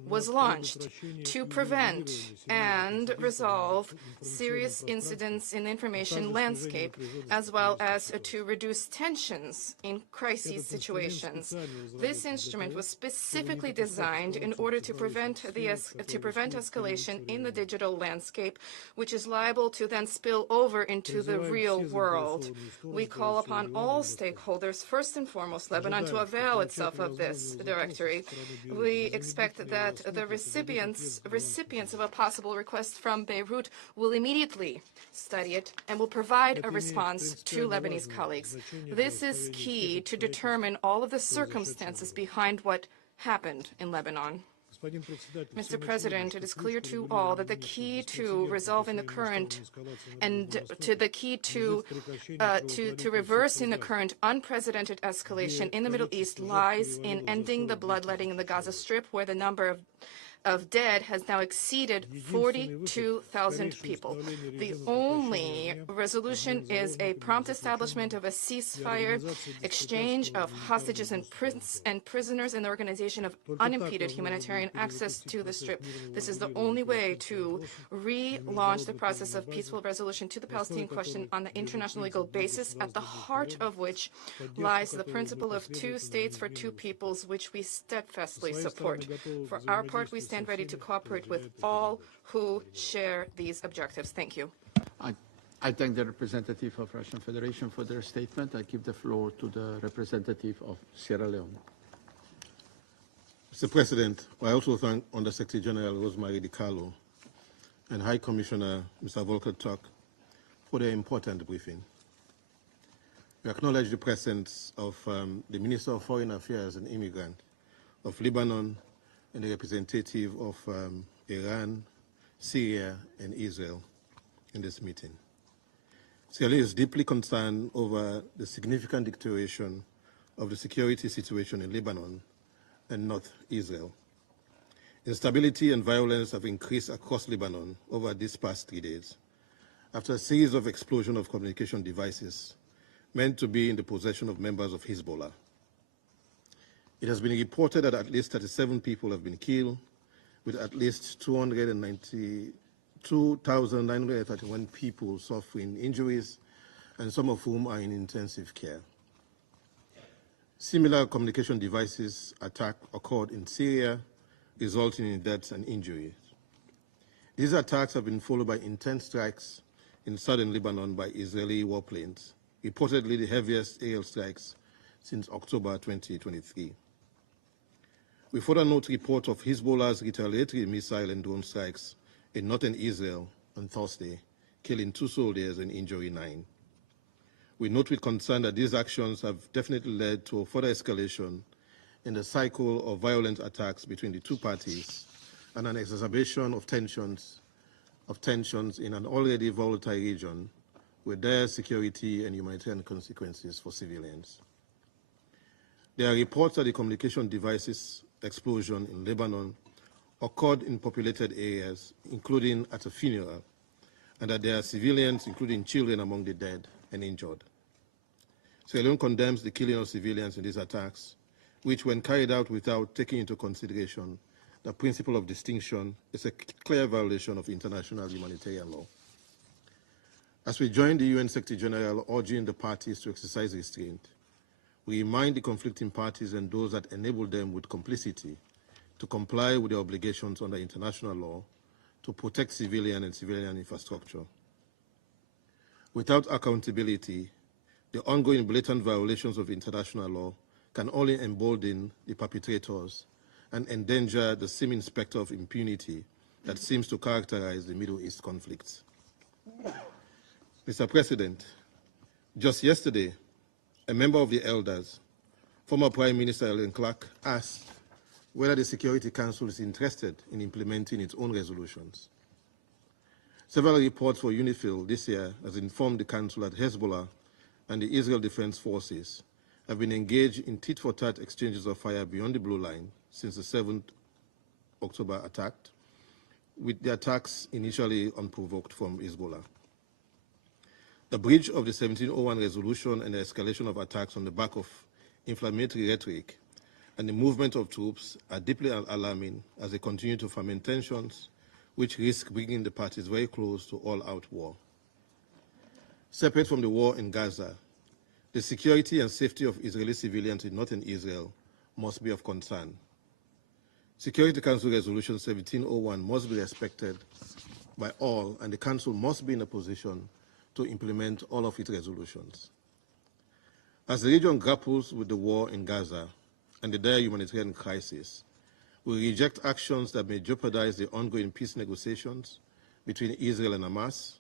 was launched to prevent and resolve serious incidents in the information landscape, as well as to reduce tensions in crisis situations. This instrument was specifically designed in order to prevent escalation in the digital landscape, which is liable to then spill over into the real world. We call upon all stakeholders, first and foremost Lebanon, to avail itself of this directory. We expect that the recipients of a possible request from Beirut will immediately study it and will provide a response to Lebanese colleagues. This is key to determine all of the circumstances behind what happened in Lebanon. Mr. President, it is clear to all that the key to resolving the current and to reversing the current unprecedented escalation in the Middle East lies in ending the bloodletting in the Gaza Strip, where the number of dead has now exceeded 42,000 people. The only resolution is a prompt establishment of a ceasefire, exchange of hostages and prisoners, and the organization of unimpeded humanitarian access to the Strip. This is the only way to relaunch the process of peaceful resolution to the Palestinian question on the international legal basis, at the heart of which lies the principle of two states for two peoples, which we steadfastly support. For our part, we stand ready to cooperate with all who share these objectives. Thank you. I thank the representative of Russian Federation for their statement. I give the floor to the representative of Sierra Leone. Mr. President, I also thank Under-Secretary General Rosemary DiCarlo and High Commissioner Mr. Volker Turk for their important briefing. We acknowledge the presence of the Minister of Foreign Affairs and Immigrant of Lebanon and the representative of Iran, Syria, and Israel in this meeting. Sierra Leone is deeply concerned over the significant deterioration of the security situation in Lebanon and North Israel. Instability and violence have increased across Lebanon over these past 3 days, after a series of explosions of communication devices meant to be in the possession of members of Hezbollah. It has been reported that at least 37 people have been killed, with at least 2,931 people suffering injuries, and some of whom are in intensive care. Similar communication devices attack occurred in Syria, resulting in deaths and injuries. These attacks have been followed by intense strikes in southern Lebanon by Israeli warplanes, reportedly the heaviest air strikes since October 2023. We further note reports of Hezbollah's retaliatory missile and drone strikes in northern Israel on Thursday, killing 2 soldiers and injuring 9. We note with concern that these actions have definitely led to a further escalation in the cycle of violent attacks between the two parties and an exacerbation of tensions in an already volatile region with dire security and humanitarian consequences for civilians. There are reports that the communication devices explosion in Lebanon occurred in populated areas, including at a funeral, and that there are civilians, including children, among the dead and injured. Sierra Leone condemns the killing of civilians in these attacks, which, when carried out without taking into consideration the principle of distinction, is a clear violation of international humanitarian law. As we join the UN Secretary General urging the parties to exercise restraint, we remind the conflicting parties and those that enable them with complicity to comply with their obligations under international law to protect civilian and civilian infrastructure. Without accountability, the ongoing blatant violations of international law can only embolden the perpetrators and endanger the seeming specter of impunity that seems to characterize the Middle East conflicts. Mr. President, just yesterday, a member of the elders, former Prime Minister Ellen Clark, asked whether the Security Council is interested in implementing its own resolutions. Several reports for UNIFIL this year has informed the Council that Hezbollah and the Israel Defense Forces have been engaged in tit-for-tat exchanges of fire beyond the blue line since the 7th October attack, with the attacks initially unprovoked from Hezbollah. The breach of the 1701 resolution and the escalation of attacks on the back of inflammatory rhetoric and the movement of troops are deeply alarming as they continue to foment tensions which risk bringing the parties very close to all-out war. Separate from the war in Gaza, the security and safety of Israeli civilians in northern Israel must be of concern. Security Council Resolution 1701 must be respected by all, and the Council must be in a position to implement all of its resolutions. As the region grapples with the war in Gaza and the dire humanitarian crisis, we reject actions that may jeopardize the ongoing peace negotiations between Israel and Hamas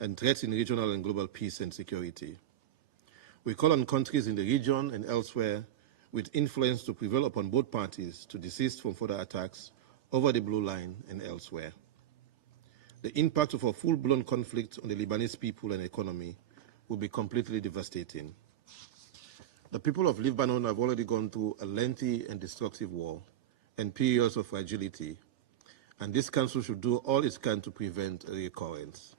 and threaten regional and global peace and security. We call on countries in the region and elsewhere with influence to prevail upon both parties to desist from further attacks over the blue line and elsewhere. The impact of a full-blown conflict on the Lebanese people and economy will be completely devastating. The people of Lebanon have already gone through a lengthy and destructive war and periods of fragility, and this Council should do all it can to prevent a recurrence.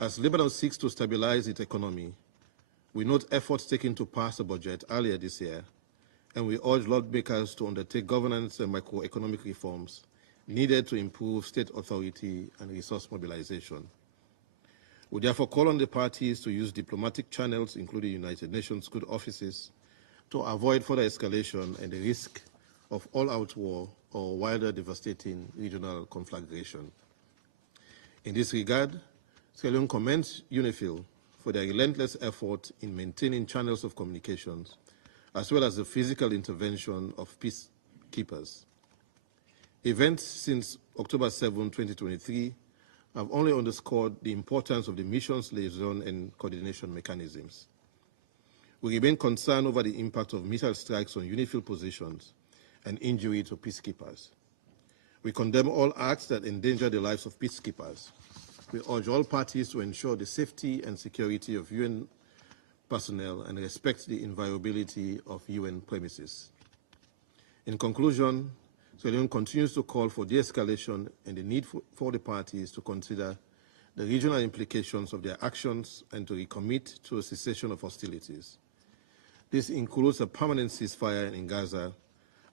As Lebanon seeks to stabilize its economy, we note efforts taken to pass a budget earlier this year, and we urge lawmakers to undertake governance and macroeconomic reforms needed to improve state authority and resource mobilization. We therefore call on the parties to use diplomatic channels, including United Nations good offices, to avoid further escalation and the risk of all-out war or wider devastating regional conflagration. In this regard, Sierra Leone commends UNIFIL for their relentless effort in maintaining channels of communications, as well as the physical intervention of peacekeepers. Events since October 7, 2023 have only underscored the importance of the mission's liaison and coordination mechanisms. We remain concerned over the impact of missile strikes on UNIFIL positions and injury to peacekeepers. We condemn all acts that endanger the lives of peacekeepers. We urge all parties to ensure the safety and security of UN personnel and respect the inviolability of UN premises. In conclusion, Sierra Leone continues to call for de-escalation and the need for the parties to consider the regional implications of their actions and to recommit to a cessation of hostilities. This includes a permanent ceasefire in Gaza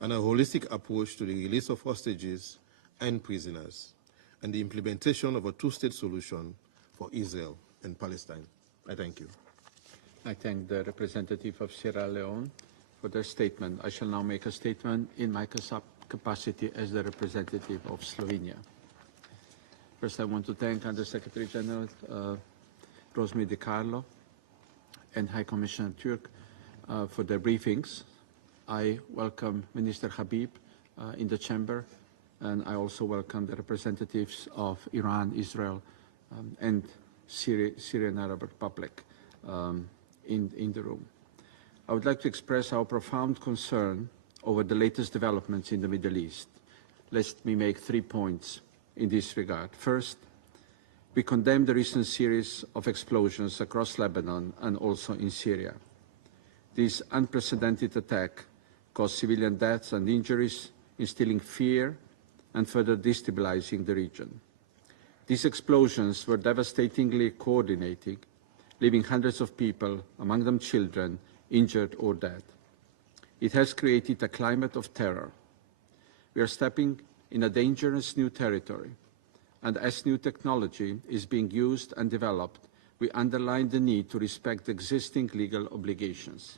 and a holistic approach to the release of hostages and prisoners, and the implementation of a two-state solution for Israel and Palestine. I thank you. I thank the representative of Sierra Leone for their statement. I shall now make a statement in my capacity as the representative of Slovenia. First, I want to thank Under-Secretary General Rosemary DiCarlo and High Commissioner Turk for their briefings. I welcome Minister Habib in the chamber, and I also welcome the representatives of Iran, Israel, and Syrian Arab Republic in the room. I would like to express our profound concern over the latest developments in the Middle East, Let me make 3 points in this regard. First, we condemn the recent series of explosions across Lebanon and also in Syria. This unprecedented attack caused civilian deaths and injuries, instilling fear and further destabilizing the region. These explosions were devastatingly coordinated, leaving hundreds of people, among them children, injured or dead. It has created a climate of terror. We are stepping in a dangerous new territory, and as new technology is being used and developed, we underline the need to respect existing legal obligations.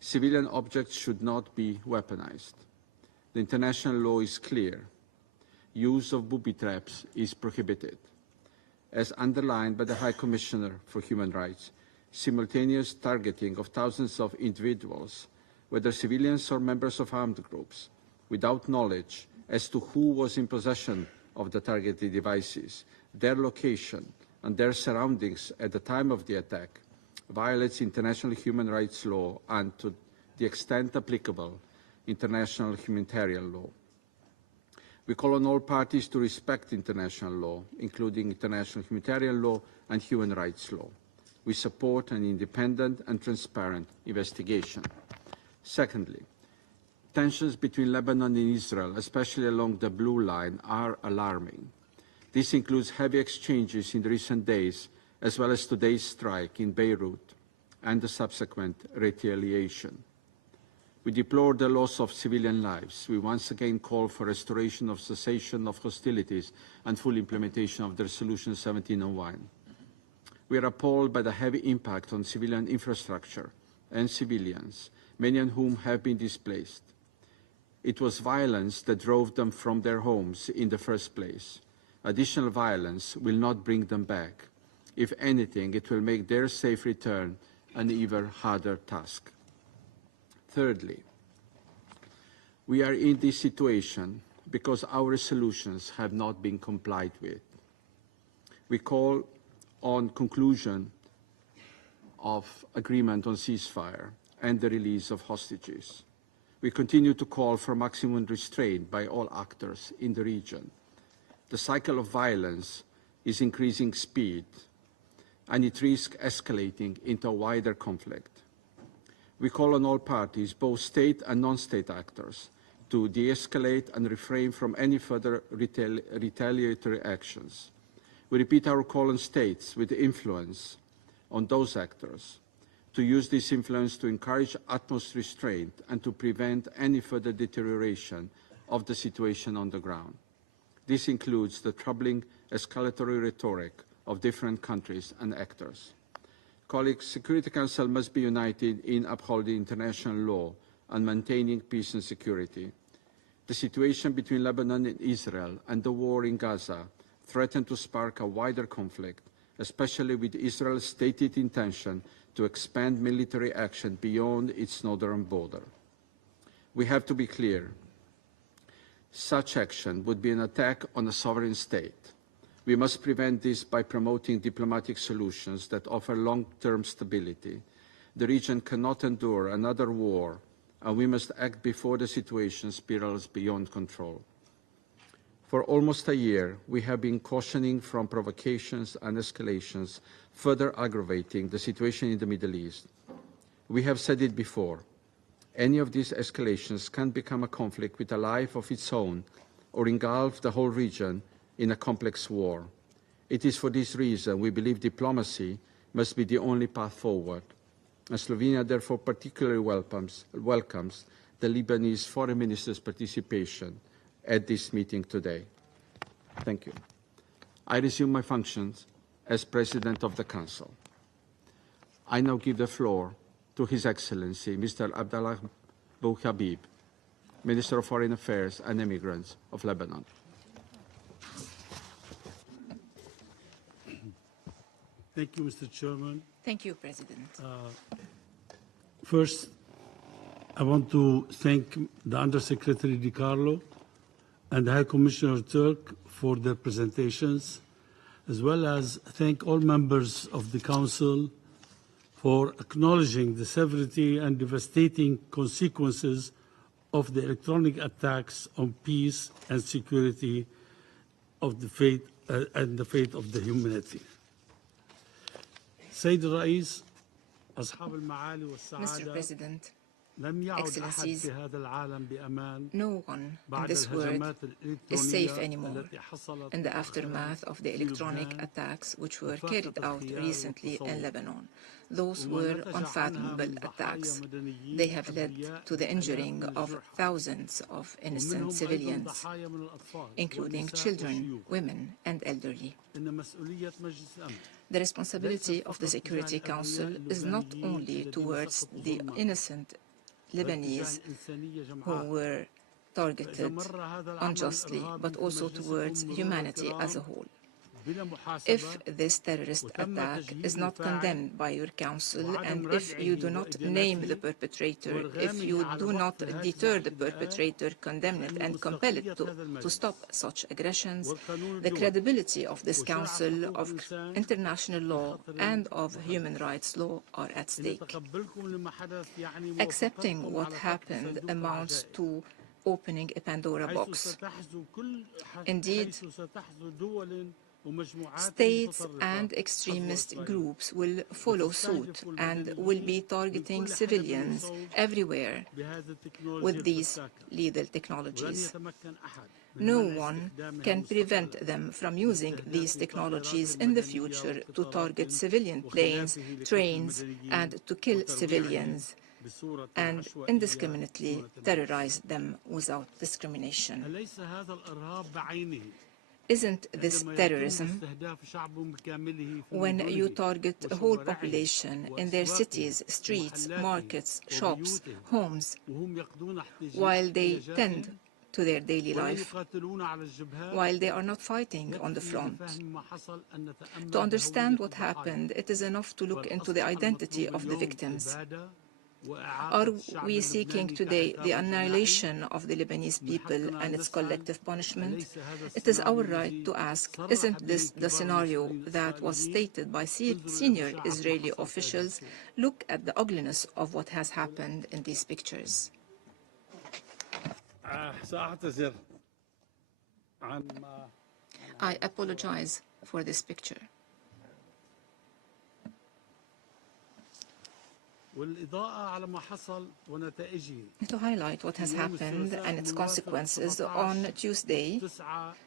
Civilian objects should not be weaponized. The international law is clear. Use of booby traps is prohibited. As underlined by the High Commissioner for Human Rights, simultaneous targeting of thousands of individuals, whether civilians or members of armed groups, without knowledge as to who was in possession of the targeted devices, their location, and their surroundings at the time of the attack, violates international human rights law and, to the extent applicable, international humanitarian law. We call on all parties to respect international law, including international humanitarian law and human rights law. We support an independent and transparent investigation. Secondly, tensions between Lebanon and Israel, especially along the Blue Line, are alarming. This includes heavy exchanges in recent days, as well as today's strike in Beirut and the subsequent retaliation. We deplore the loss of civilian lives. We once again call for restoration of cessation of hostilities and full implementation of the Resolution 1701. We are appalled by the heavy impact on civilian infrastructure and civilians, many of whom have been displaced. It was violence that drove them from their homes in the first place. Additional violence will not bring them back. If anything, it will make their safe return an even harder task. Thirdly, we are in this situation because our resolutions have not been complied with. We call on conclusion of agreement on ceasefire and the release of hostages. We continue to call for maximum restraint by all actors in the region. The cycle of violence is increasing speed, and it risks escalating into a wider conflict. We call on all parties, both state and non-state actors, to de-escalate and refrain from any further retaliatory actions. We repeat our call on states with influence on those actors to use this influence to encourage utmost restraint and to prevent any further deterioration of the situation on the ground. This includes the troubling escalatory rhetoric of different countries and actors. Colleagues, Security Council must be united in upholding international law and maintaining peace and security. The situation between Lebanon and Israel and the war in Gaza threaten to spark a wider conflict, especially with Israel's stated intention to expand military action beyond its northern border. We have to be clear. Such action would be an attack on a sovereign state. We must prevent this by promoting diplomatic solutions that offer long-term stability. The region cannot endure another war, and we must act before the situation spirals beyond control. For almost a year, we have been cautioning from provocations and escalations, further aggravating the situation in the Middle East. We have said it before. Any of these escalations can become a conflict with a life of its own or engulf the whole region in a complex war. It is for this reason we believe diplomacy must be the only path forward. And Slovenia therefore particularly welcomes the Lebanese Foreign Minister's participation at this meeting today. Thank you. I resume my functions as President of the Council. I now give the floor to His Excellency Mr. Abdallah Bou Habib, Minister of Foreign Affairs and Immigrants of Lebanon. Thank you, Mr. Chairman. Thank you, President. First, I want to thank the Undersecretary Di Carlo and High Commissioner Turk for their presentations, as well as thank all members of the Council for acknowledging the severity and devastating consequences of the electronic attacks on peace and security of the fate and the fate of the humanity. سيد الرئيس أصحاب المعالي والسعادة Mr. President, لم يعد أحد Excellencies, في هذا العالم بأمان no one in بعد this world الهجمات is safe الإلكترونية anymore التي حصلت in the مؤخراً aftermath of the في electronic لبنان attacks which were وفاقت carried out الخيال recently in والتصور. Lebanon. Those وما were نتج عنها unfathomable من ضحايا attacks. مدنيين They have led أبرياء to the وآلاف injuring من of الجرحى thousands of innocent ومنهم أيضاً civilians, ضحايا من الأطفال including والنساء children, والشيوخ. women, and elderly. إن مسؤولية مجلس الأمن The responsibility of the ليست فقط Security تجاه Council الأبرياء is not اللبنانيين only الذين towards سقطوا the ظلماً innocent بل تجاه Lebanese الإنسانية who جمعاء. were وإذا targeted مر هذا العمل unjustly, الإرهابي but في also مجلسكم towards مرور humanity as a الكرام whole. بلا If محاسبة this terrorist وتم attack تجهيل is not الفاعل condemned by your council, and وعدم if you do ردعه not name the وإدانته perpetrator, if وإرغامه you على do وقف not الهاتف deter the الاعتداءات perpetrator, condemn it, فإن and compel it مصداقية هذا to المجلس stop such aggressions, والقانون the الدولي credibility of this وشرع Council حقوق of الإنسان international في law خطر and of محدد. human rights law are at إن stake. تقبلكم لما حدث يعني Accepting موافقتكم what على فتح happened صندوق amounts العجائب to opening a Pandora حيث box. ستحظو Indeed, حيث ستحظو دول ومجموعات states متطرفة and extremist حظر إسرائيل groups will follow suit وتستهدف and will be المدنيين targeting من كل حدب من civilians الصوب everywhere بهذه التكنولوجيا with these الفتاكة lethal ولن technologies. يتمكن أحد من No منع one استخدامها can prevent مستقبلا them from using these لاستهداف technologies طائرات in the مدنية future to وقطارات target civilian planes, وخلافه لقتل trains, المدنيين and to kill وترويعهم civilians بصورة and عشوائية indiscriminately دون تمييز. terrorize them without discrimination. أليس هذا الإرهاب بعينه Isn't this عندما يتم terrorism استهداف شعب بكامله في when you مدنه target a whole وشوارعه population in their وأسواقه cities, streets, ومحلاته markets, shops, وبيوته homes, وهم يقضون while they احتياجاتهم tend to their daily ولا life, يقاتلون على الجبهات while they are not fighting on the يكفي front? لفهم ما حصل أن نتأمل To understand بهوية what الضحايا happened, it is enough to look into the والأصبح identity المطلوب of the اليوم victims. إبادة Are وإعاقة الشعب we seeking اللبناني today the كعقاب جماعي annihilation of the Lebanese من people حقنا and أن its نسأل collective punishment? أليس هذا It is our السيناريو right الذي to ask, صرح isn't به this the كبار scenario المسؤولين that was الإسرائيليين stated by انظروا senior إلى بشاعة ما Israeli حصل في هذه officials? الصورة. Look at the ugliness of what has happened in these pictures. سأعتذر عن ما I apologize for this picture. والإضاءة على ما حصل ونتائجه To highlight what has happened and its consequences, on Tuesday,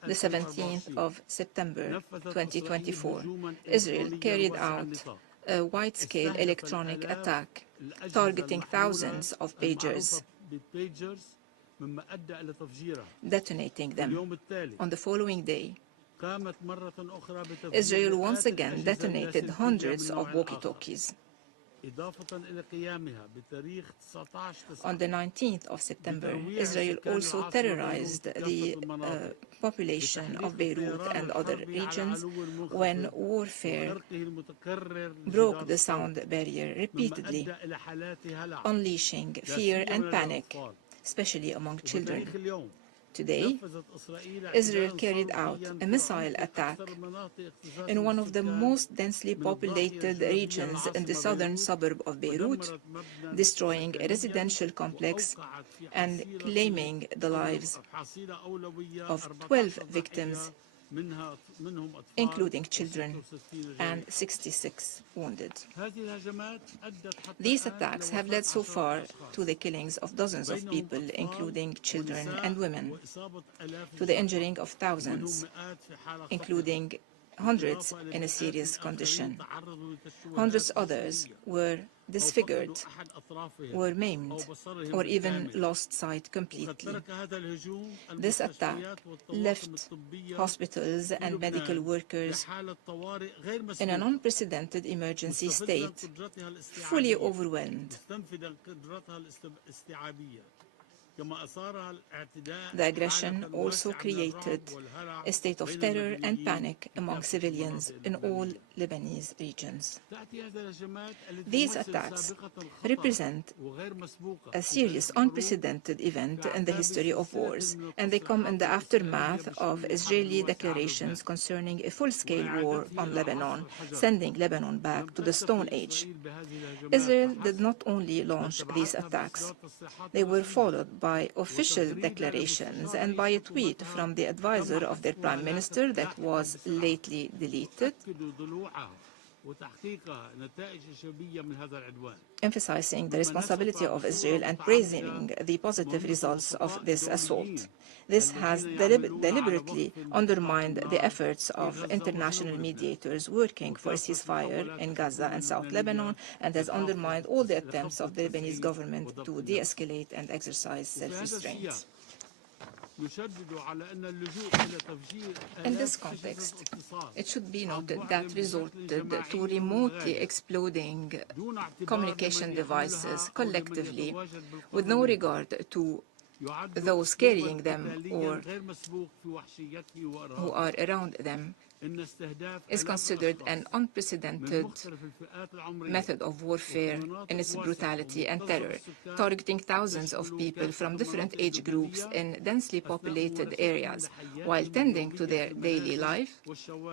the 17th of September 2024, Israel carried out a wide-scale electronic attack targeting thousands of pagers, مما أدى إلى تفجيرها. detonating them. اليوم التالي On the following day, قامت مرة أخرى بتفجير Israel once مئات again الأجهزة detonated اللاسلكية hundreds من of نوع walkie-talkies. إضافة إلى قيامها بتاريخ 19/9 On the 19th of September, Israel also terrorized the population of Beirut and other regions when warfare broke the sound barrier repeatedly, unleashing fear and panic, especially among children. Today, Israel carried out a missile attack in one of the most densely populated regions in the southern suburb of Beirut, destroying a residential complex and claiming the lives of 12 victims, including children, and 66 wounded. These attacks have led so far to the killings of dozens of people, including children and women, to the injuring of thousands, including hundreds in a serious condition. Hundreds others were disfigured, were maimed, or even lost sight completely. This attack left hospitals and medical workers in an unprecedented emergency state, fully overwhelmed. The aggression also created a state of terror and panic among civilians in all Lebanese regions. These attacks represent a serious, unprecedented event in the history of wars, and they come in the aftermath of Israeli declarations concerning a full-scale war on Lebanon, sending Lebanon back to the Stone Age. Israel did not only launch these attacks, they were followed by official declarations and by a tweet from the advisor of their prime minister that was lately deleted, emphasizing the responsibility of Israel and praising the positive results of this assault. This has deliberately undermined the efforts of international mediators working for a ceasefire in Gaza and South Lebanon, and has undermined all the attempts of the Lebanese government to de-escalate and exercise self-restraint. In this context, it should be noted that resorted to remotely exploding communication devices collectively with no regard to those carrying them or who are around them is considered an unprecedented method of warfare in its brutality and terror, targeting thousands of people from different age groups in densely populated areas, while tending to their daily life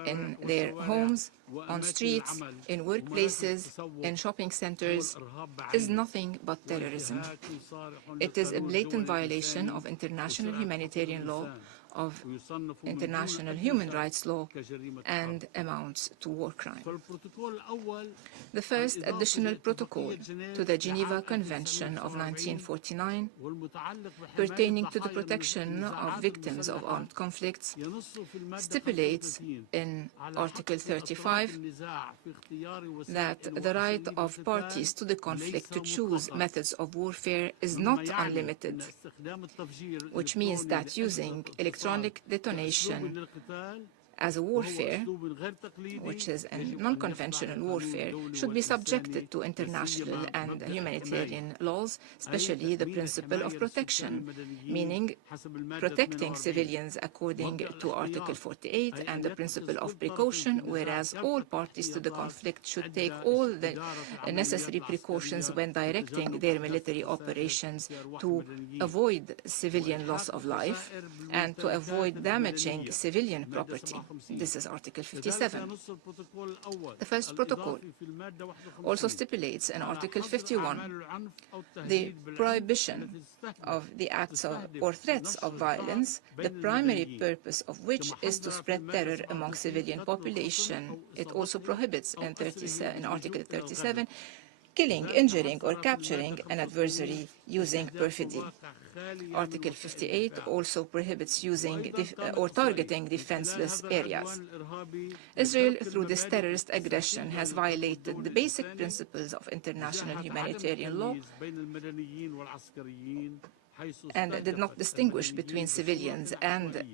in their homes, on streets, in workplaces, in shopping centers, is nothing but terrorism. It is a blatant violation of international humanitarian law, of international human rights law, and amounts to war crime. The first additional protocol to the Geneva Convention of 1949 pertaining to the protection of victims of armed conflicts stipulates in Article 35 that the right of parties to the conflict to choose methods of warfare is not unlimited, which means that using electronic detonation as a warfare, which is a non-conventional warfare, should be subjected to international and humanitarian laws, especially the principle of protection, meaning protecting civilians according to Article 48 and the principle of precaution, whereas all parties to the conflict should take all the necessary precautions when directing their military operations to avoid civilian loss of life and to avoid damaging civilian property. This is Article 57. The first protocol also stipulates in Article 51 the prohibition of the acts of, or threats of violence, the primary purpose of which is to spread terror among civilian population. It also prohibits in Article 37 killing, injuring, or capturing an adversary using perfidy. Article 58 also prohibits using or targeting defenseless areas. Israel, through this terrorist aggression, has violated the basic principles of international humanitarian law and did not distinguish between civilians and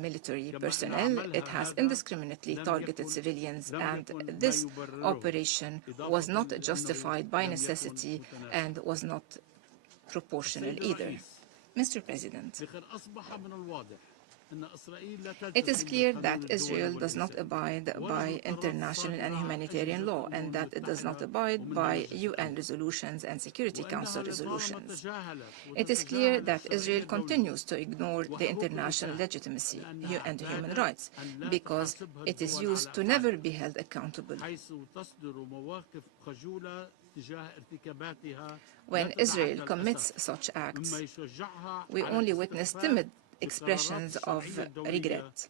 military personnel. It has indiscriminately targeted civilians, and this operation was not justified by necessity and was not proportional either. Mr. President, it is clear that Israel does not abide by international and humanitarian law, and that it does not abide by UN resolutions and Security Council resolutions. It is clear that Israel continues to ignore the international legitimacy and human rights because it is used to never be held accountable. When Israel commits such acts, we only witness timid expressions of regret,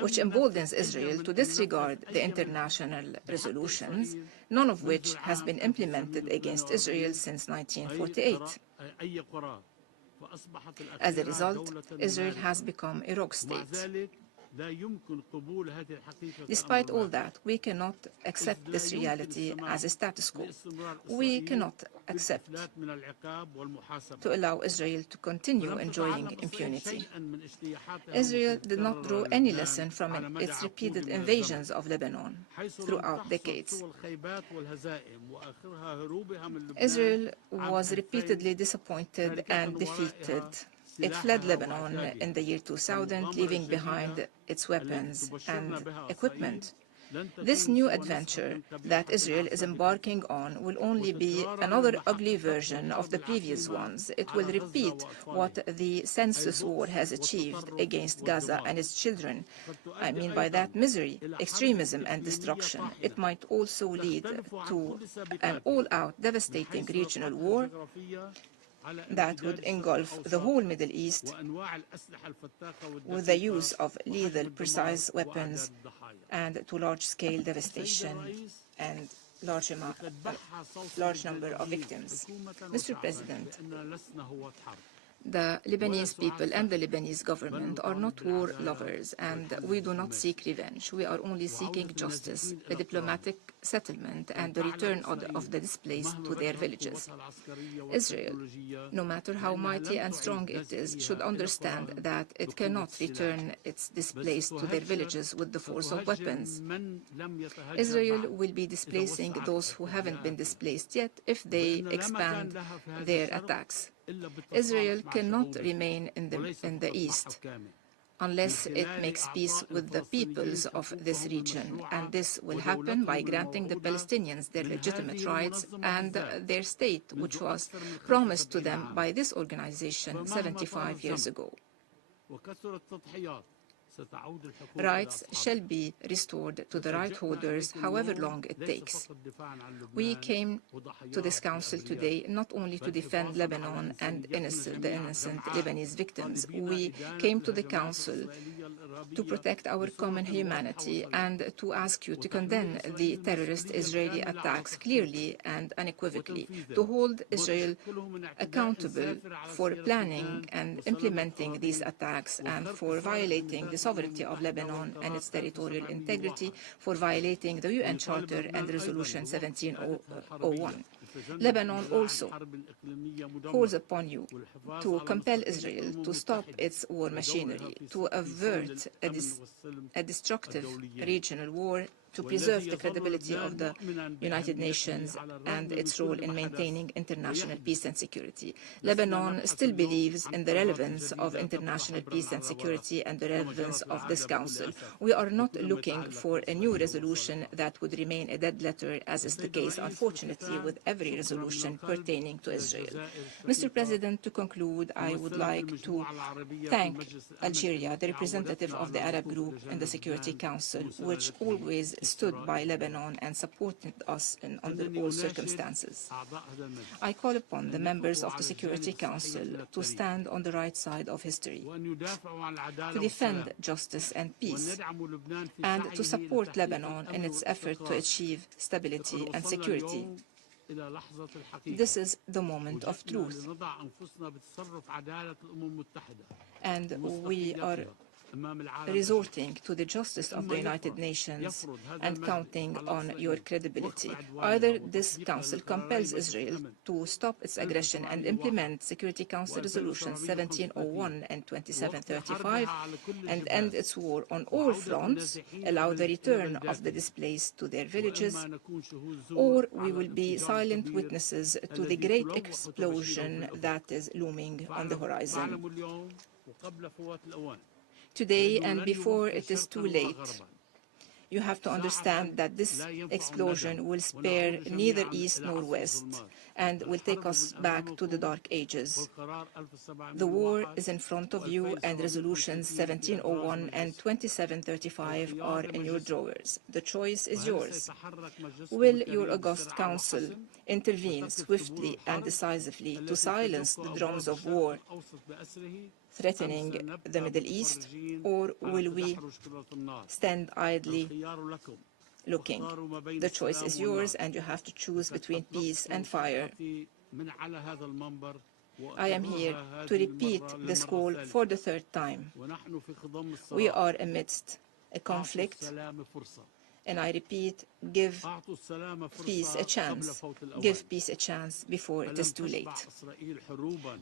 which emboldens Israel to disregard the international resolutions, none of which has been implemented against Israel since 1948. As a result, Israel has become a rogue state. Despite all that, we cannot accept this reality as a status quo. We cannot accept to allow Israel to continue enjoying impunity. Israel did not draw any lesson from its repeated invasions of Lebanon throughout decades. Israel was repeatedly disappointed and defeated. It fled Lebanon in the year 2000, leaving behind its weapons and equipment. This new adventure that Israel is embarking on will only be another ugly version of the previous ones. It will repeat what the senseless war has achieved against Gaza and its children. I mean by that misery, extremism, and destruction. It might also lead to an all-out devastating regional war that would engulf the whole Middle East with the use of lethal, precise weapons and to large-scale devastation and large number of victims. Mr. President, the Lebanese people and the Lebanese government are not war lovers, and we do not seek revenge. We are only seeking justice, a diplomatic settlement, and the return of the displaced to their villages. Israel, no matter how mighty and strong it is, should understand that it cannot return its displaced to their villages with the force of weapons. Israel will be displacing those who haven't been displaced yet if they expand their attacks. Israel cannot remain in the east unless it makes peace with the peoples of this region, and this will happen by granting the Palestinians their legitimate rights and their state, which was promised to them by this organization 75 years ago. Rights shall be restored to the right holders, however long it takes. We came to this council today not only to defend Lebanon and the innocent Lebanese victims. We came to the council to protect our common humanity and to ask you to condemn the terrorist Israeli attacks clearly and unequivocally, to hold Israel accountable for planning and implementing these attacks and for violating the sovereignty of Lebanon and its territorial integrity, for violating the UN Charter and Resolution 1701. Lebanon also calls upon you to compel Israel to stop its war machinery, to avert a destructive regional war, to preserve the credibility of the United Nations and its role in maintaining international peace and security. Lebanon still believes in the relevance of international peace and security and the relevance of this council. We are not looking for a new resolution that would remain a dead letter, as is the case, unfortunately, with every resolution pertaining to Israel. Mr. President, to conclude, I would like to thank Algeria, the representative of the Arab group in the Security Council, which always stood by Lebanon and supported us under all circumstances. I call upon the members of the Security Council to stand on the right side of history, to defend justice and peace, and to support Lebanon in its effort to achieve stability and security. This is the moment of truth, and we are resorting to the justice of the United Nations and counting on your credibility. Either this Council compels Israel to stop its aggression and implement Security Council Resolutions 1701 and 2735 and end its war on all fronts, allow the return of the displaced to their villages, or we will be silent witnesses to the great explosion that is looming on the horizon. Today, and before it is too late, you have to understand that this explosion will spare neither east nor west and will take us back to the dark ages. The war is in front of you, and resolutions 1701 and 2735 are in your drawers. The choice is yours. Will your august council intervene swiftly and decisively to silence the drums of war threatening the Middle East, or will we stand idly looking? The choice is yours, and you have to choose between peace and fire. I am here to repeat this call for the third time. We are amidst a conflict, and I repeat, give peace a chance. Give peace a chance before it is too late.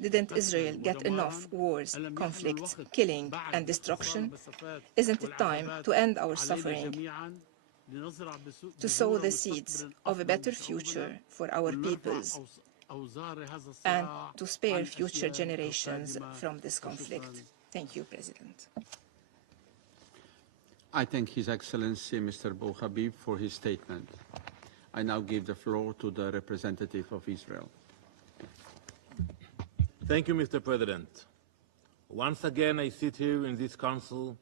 Didn't Israel get enough wars, conflicts, killing, and destruction? Isn't it time to end our suffering, to sow the seeds of a better future for our peoples, and to spare future generations from this conflict? Thank you, President. I thank His Excellency Mr. Bouhabib for his statement. I now give the floor to the representative of Israel. Thank you, Mr. President. Once again, I sit here in this council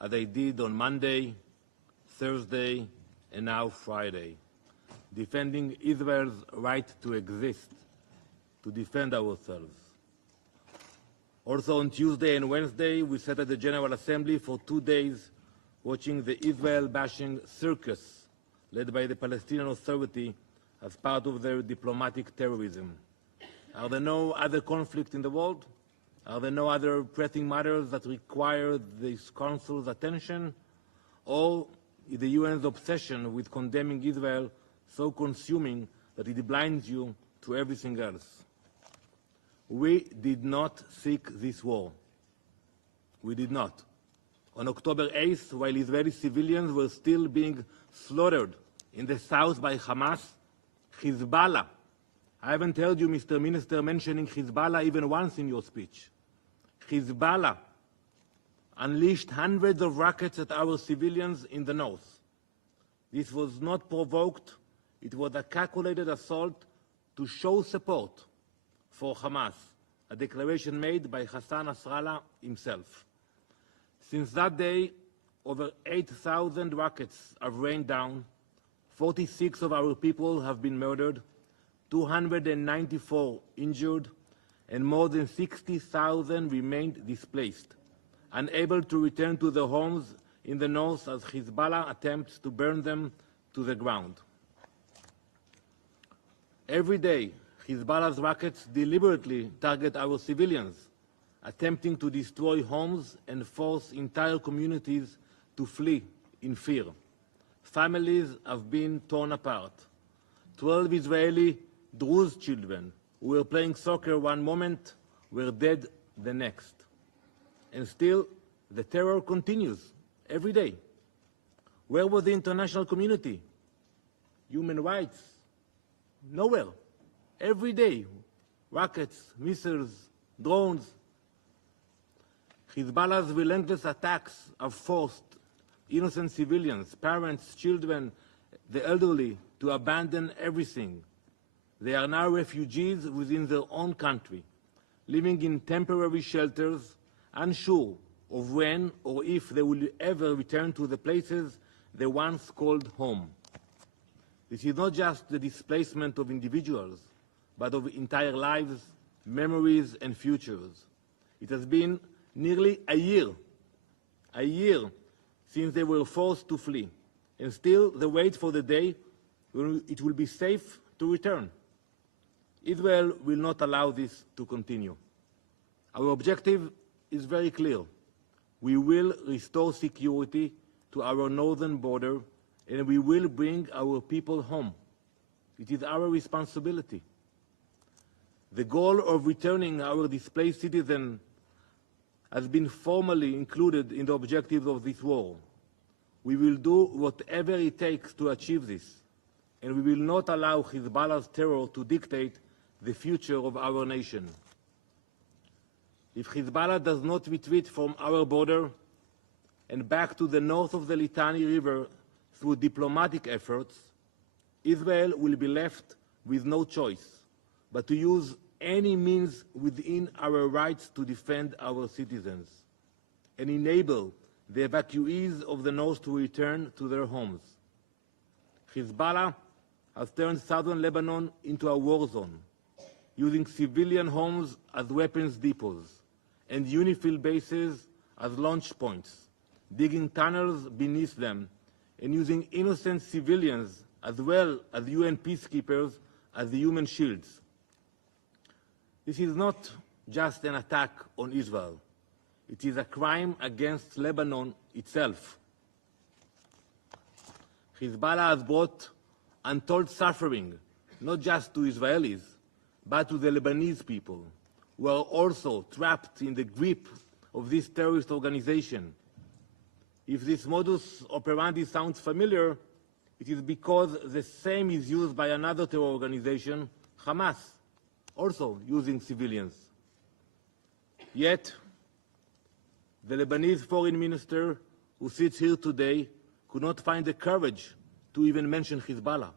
as I did on Monday, Thursday, and now Friday, defending Israel's right to exist, to defend ourselves. Also on Tuesday and Wednesday, we sat at the General Assembly for 2 days watching the Israel-bashing circus led by the Palestinian Authority as part of their diplomatic terrorism. Are there no other conflicts in the world? Are there no other pressing matters that require this Council's attention? Or is the UN's obsession with condemning Israel so consuming that it blinds you to everything else? We did not seek this war. We did not. On October 8th, while Israeli civilians were still being slaughtered in the south by Hamas, Hezbollah, I haven't heard you, Mr. Minister, mentioning Hezbollah even once in your speech. Hezbollah unleashed hundreds of rockets at our civilians in the north. This was not provoked. It was a calculated assault to show support for Hamas, a declaration made by Hassan Nasrallah himself. Since that day, over 8,000 rockets have rained down, 46 of our people have been murdered, 294 injured, and more than 60,000 remained displaced, unable to return to their homes in the north as Hezbollah attempts to burn them to the ground. Every day, Hezbollah's rockets deliberately target our civilians, attempting to destroy homes and force entire communities to flee in fear. Families have been torn apart. 12 Israeli Druze children who were playing soccer one moment were dead the next. And still, the terror continues every day. Where was the international community? Human rights? Nowhere. Every day, rockets, missiles, drones. Hezbollah's relentless attacks have forced innocent civilians, parents, children, the elderly, to abandon everything. They are now refugees within their own country, living in temporary shelters, unsure of when or if they will ever return to the places they once called home. This is not just the displacement of individuals, but of entire lives, memories, and futures. It has been nearly a year since they were forced to flee, and still they wait for the day when it will be safe to return. Israel will not allow this to continue. Our objective is very clear. We will restore security to our northern border, and we will bring our people home. It is our responsibility. The goal of returning our displaced citizens has been formally included in the objectives of this war. We will do whatever it takes to achieve this, and we will not allow Hezbollah's terror to dictate the future of our nation. If Hezbollah does not retreat from our border and back to the north of the Litani River through diplomatic efforts, Israel will be left with no choice but to use any means within our rights to defend our citizens and enable the evacuees of the north to return to their homes. Hezbollah has turned southern Lebanon into a war zone, using civilian homes as weapons depots and UNIFIL bases as launch points, digging tunnels beneath them and using innocent civilians as well as UN peacekeepers as the human shields. This is not just an attack on Israel. It is a crime against Lebanon itself. Hezbollah has brought untold suffering, not just to Israelis, but to the Lebanese people, who are also trapped in the grip of this terrorist organization. If this modus operandi sounds familiar, it is because the same is used by another terror organization, Hamas, also using civilians. Yet, the Lebanese foreign minister who sits here today could not find the courage to even mention Hezbollah.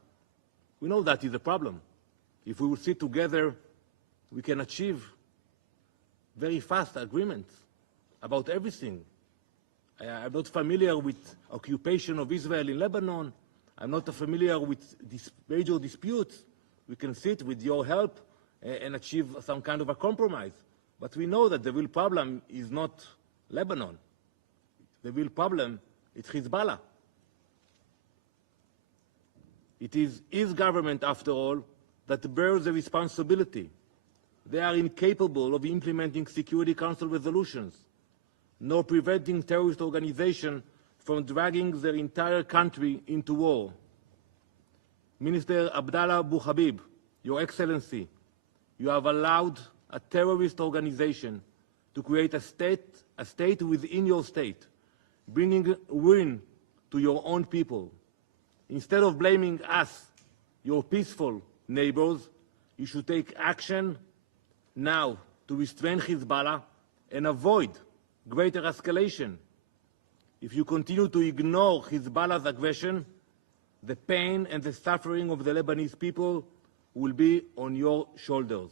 We know that is a problem. If we will sit together, we can achieve very fast agreements about everything. I'm not familiar with occupation of Israel in Lebanon. I'm not familiar with these major disputes. We can sit with your help and achieve some kind of a compromise. But we know that the real problem is not Lebanon. The real problem is Hezbollah. It is his government, after all, that bears the responsibility. They are incapable of implementing Security Council resolutions, nor preventing terrorist organizations from dragging their entire country into war. Minister Abdallah Abu Habib, Your Excellency, you have allowed a terrorist organization to create a state within your state, bringing ruin to your own people. Instead of blaming us, your peaceful neighbors, you should take action now to restrain Hezbollah and avoid greater escalation. If you continue to ignore Hezbollah's aggression, the pain and the suffering of the Lebanese people will be on your shoulders.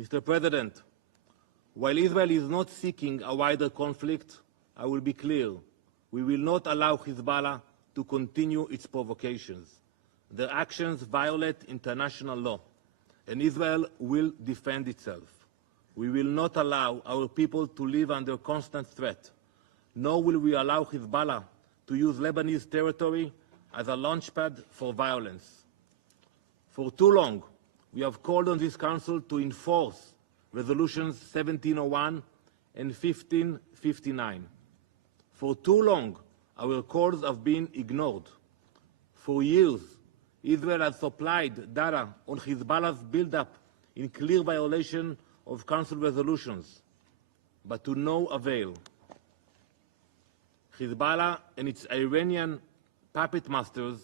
Mr. President, while Israel is not seeking a wider conflict, I will be clear, we will not allow Hezbollah to continue its provocations. Their actions violate international law, and Israel will defend itself. We will not allow our people to live under constant threat, nor will we allow Hezbollah to use Lebanese territory as a launchpad for violence. For too long, we have called on this Council to enforce Resolutions 1701 and 1559. For too long, our calls have been ignored. For years, Israel has supplied data on Hezbollah's build-up in clear violation of Council resolutions, but to no avail. Hezbollah and its Iranian puppet masters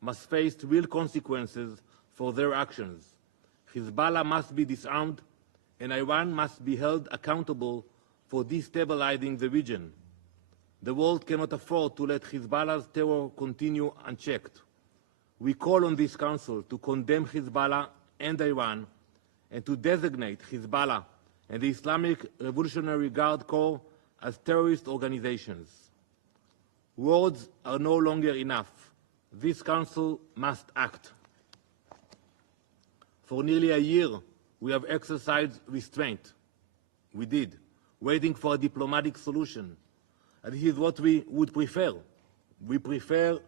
must face real consequences for their actions. Hezbollah must be disarmed, and Iran must be held accountable for destabilizing the region. The world cannot afford to let Hezbollah's terror continue unchecked. We call on this Council to condemn Hezbollah and Iran and to designate Hezbollah and the Islamic Revolutionary Guard Corps as terrorist organizations. Words are no longer enough. This Council must act. For nearly a year, we have exercised restraint. We did, waiting for a diplomatic solution. And this is what we would prefer. We prefer,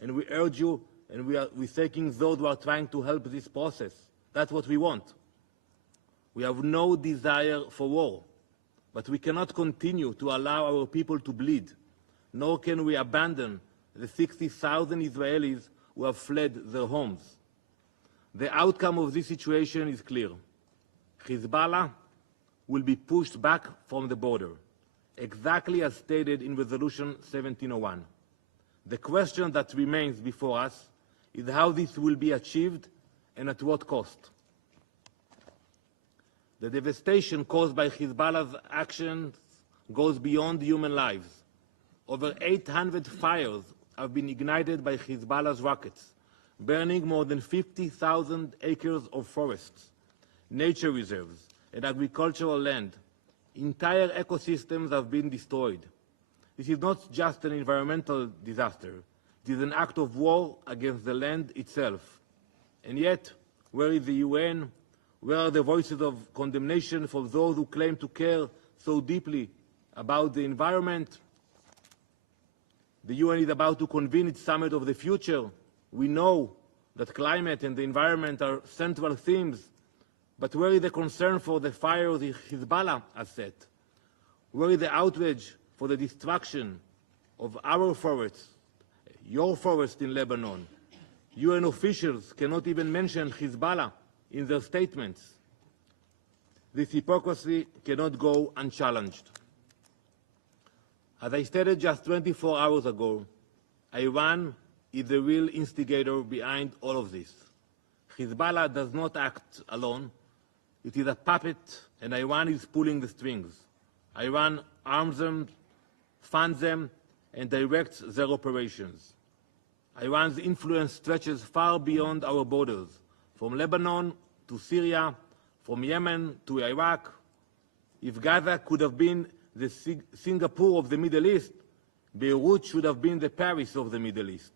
and we urge you, and we're thanking those who are trying to help this process. That's what we want. We have no desire for war, but we cannot continue to allow our people to bleed, nor can we abandon the 60,000 Israelis who have fled their homes. The outcome of this situation is clear. Hezbollah will be pushed back from the border, exactly as stated in Resolution 1701. The question that remains before us is how this will be achieved and at what cost. The devastation caused by Hezbollah's actions goes beyond human lives. Over 800 fires have been ignited by Hezbollah's rockets, burning more than 50,000 acres of forests, nature reserves, and agricultural land. Entire ecosystems have been destroyed. This is not just an environmental disaster. It is an act of war against the land itself. And yet, where is the UN? Where are the voices of condemnation for those who claim to care so deeply about the environment? The UN is about to convene its summit of the future. We know that climate and the environment are central themes, but where is the concern for the fires Hezbollah has set? Where is the outrage for the destruction of our forests, your forest in Lebanon? UN officials cannot even mention Hezbollah in their statements. This hypocrisy cannot go unchallenged. As I stated just 24 hours ago, Iran is the real instigator behind all of this. Hezbollah does not act alone. It is a puppet, and Iran is pulling the strings. Iran arms them, funds them, and directs their operations. Iran's influence stretches far beyond our borders, from Lebanon to Syria, from Yemen to Iraq. If Gaza could have been the Singapore of the Middle East, Beirut should have been the Paris of the Middle East.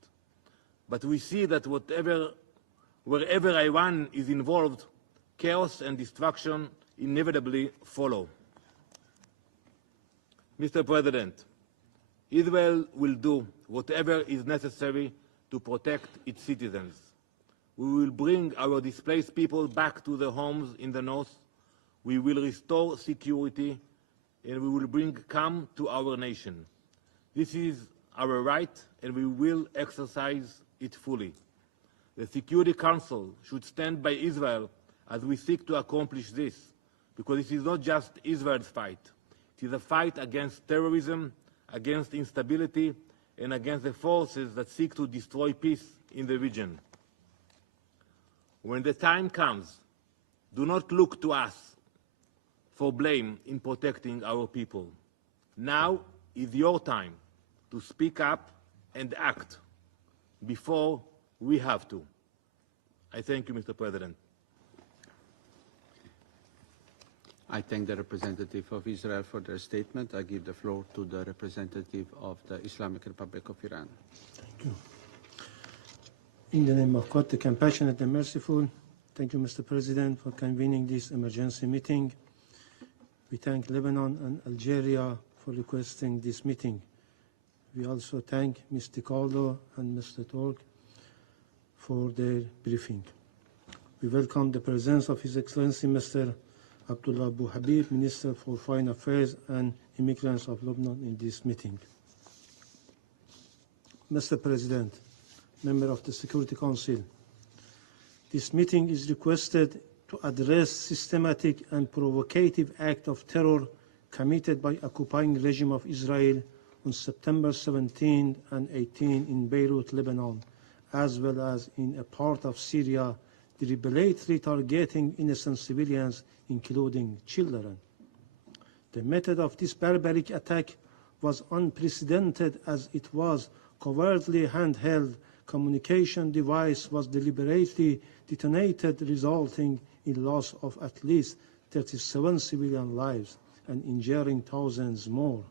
But we see that wherever Iran is involved, chaos and destruction inevitably follow. Mr. President, Israel will do whatever is necessary to protect its citizens. We will bring our displaced people back to their homes in the north. We will restore security, and we will bring calm to our nation. This is our right, and we will exercise it fully. The Security Council should stand by Israel as we seek to accomplish this, because this is not just Israel's fight. It is a fight against terrorism, against instability, and against the forces that seek to destroy peace in the region. When the time comes, do not look to us for blame in protecting our people. Now is your time to speak up and act before we have to. I thank you, Mr. President. I thank the representative of Israel for their statement. I give the floor to the representative of the Islamic Republic of Iran. Thank you. In the name of God, the compassionate and merciful, thank you, Mr. President, for convening this emergency meeting. We thank Lebanon and Algeria for requesting this meeting. We also thank Mr. Caldo and Mr. Turk for their briefing. We welcome the presence of His Excellency Mr. Abdullah Abu Habib, Minister for Foreign Affairs and Immigrants of Lebanon, in this meeting. Mr. President, member of the Security Council, this meeting is requested to address systematic and provocative act of terror committed by occupying regime of Israel on September 17 and 18 in Beirut, Lebanon, as well as in a part of Syria, deliberately targeting innocent civilians, including children. The method of this barbaric attack was unprecedented, as it was covertly handheld communication device was deliberately detonated, resulting in loss of at least 37 civilian lives and injuring thousands more,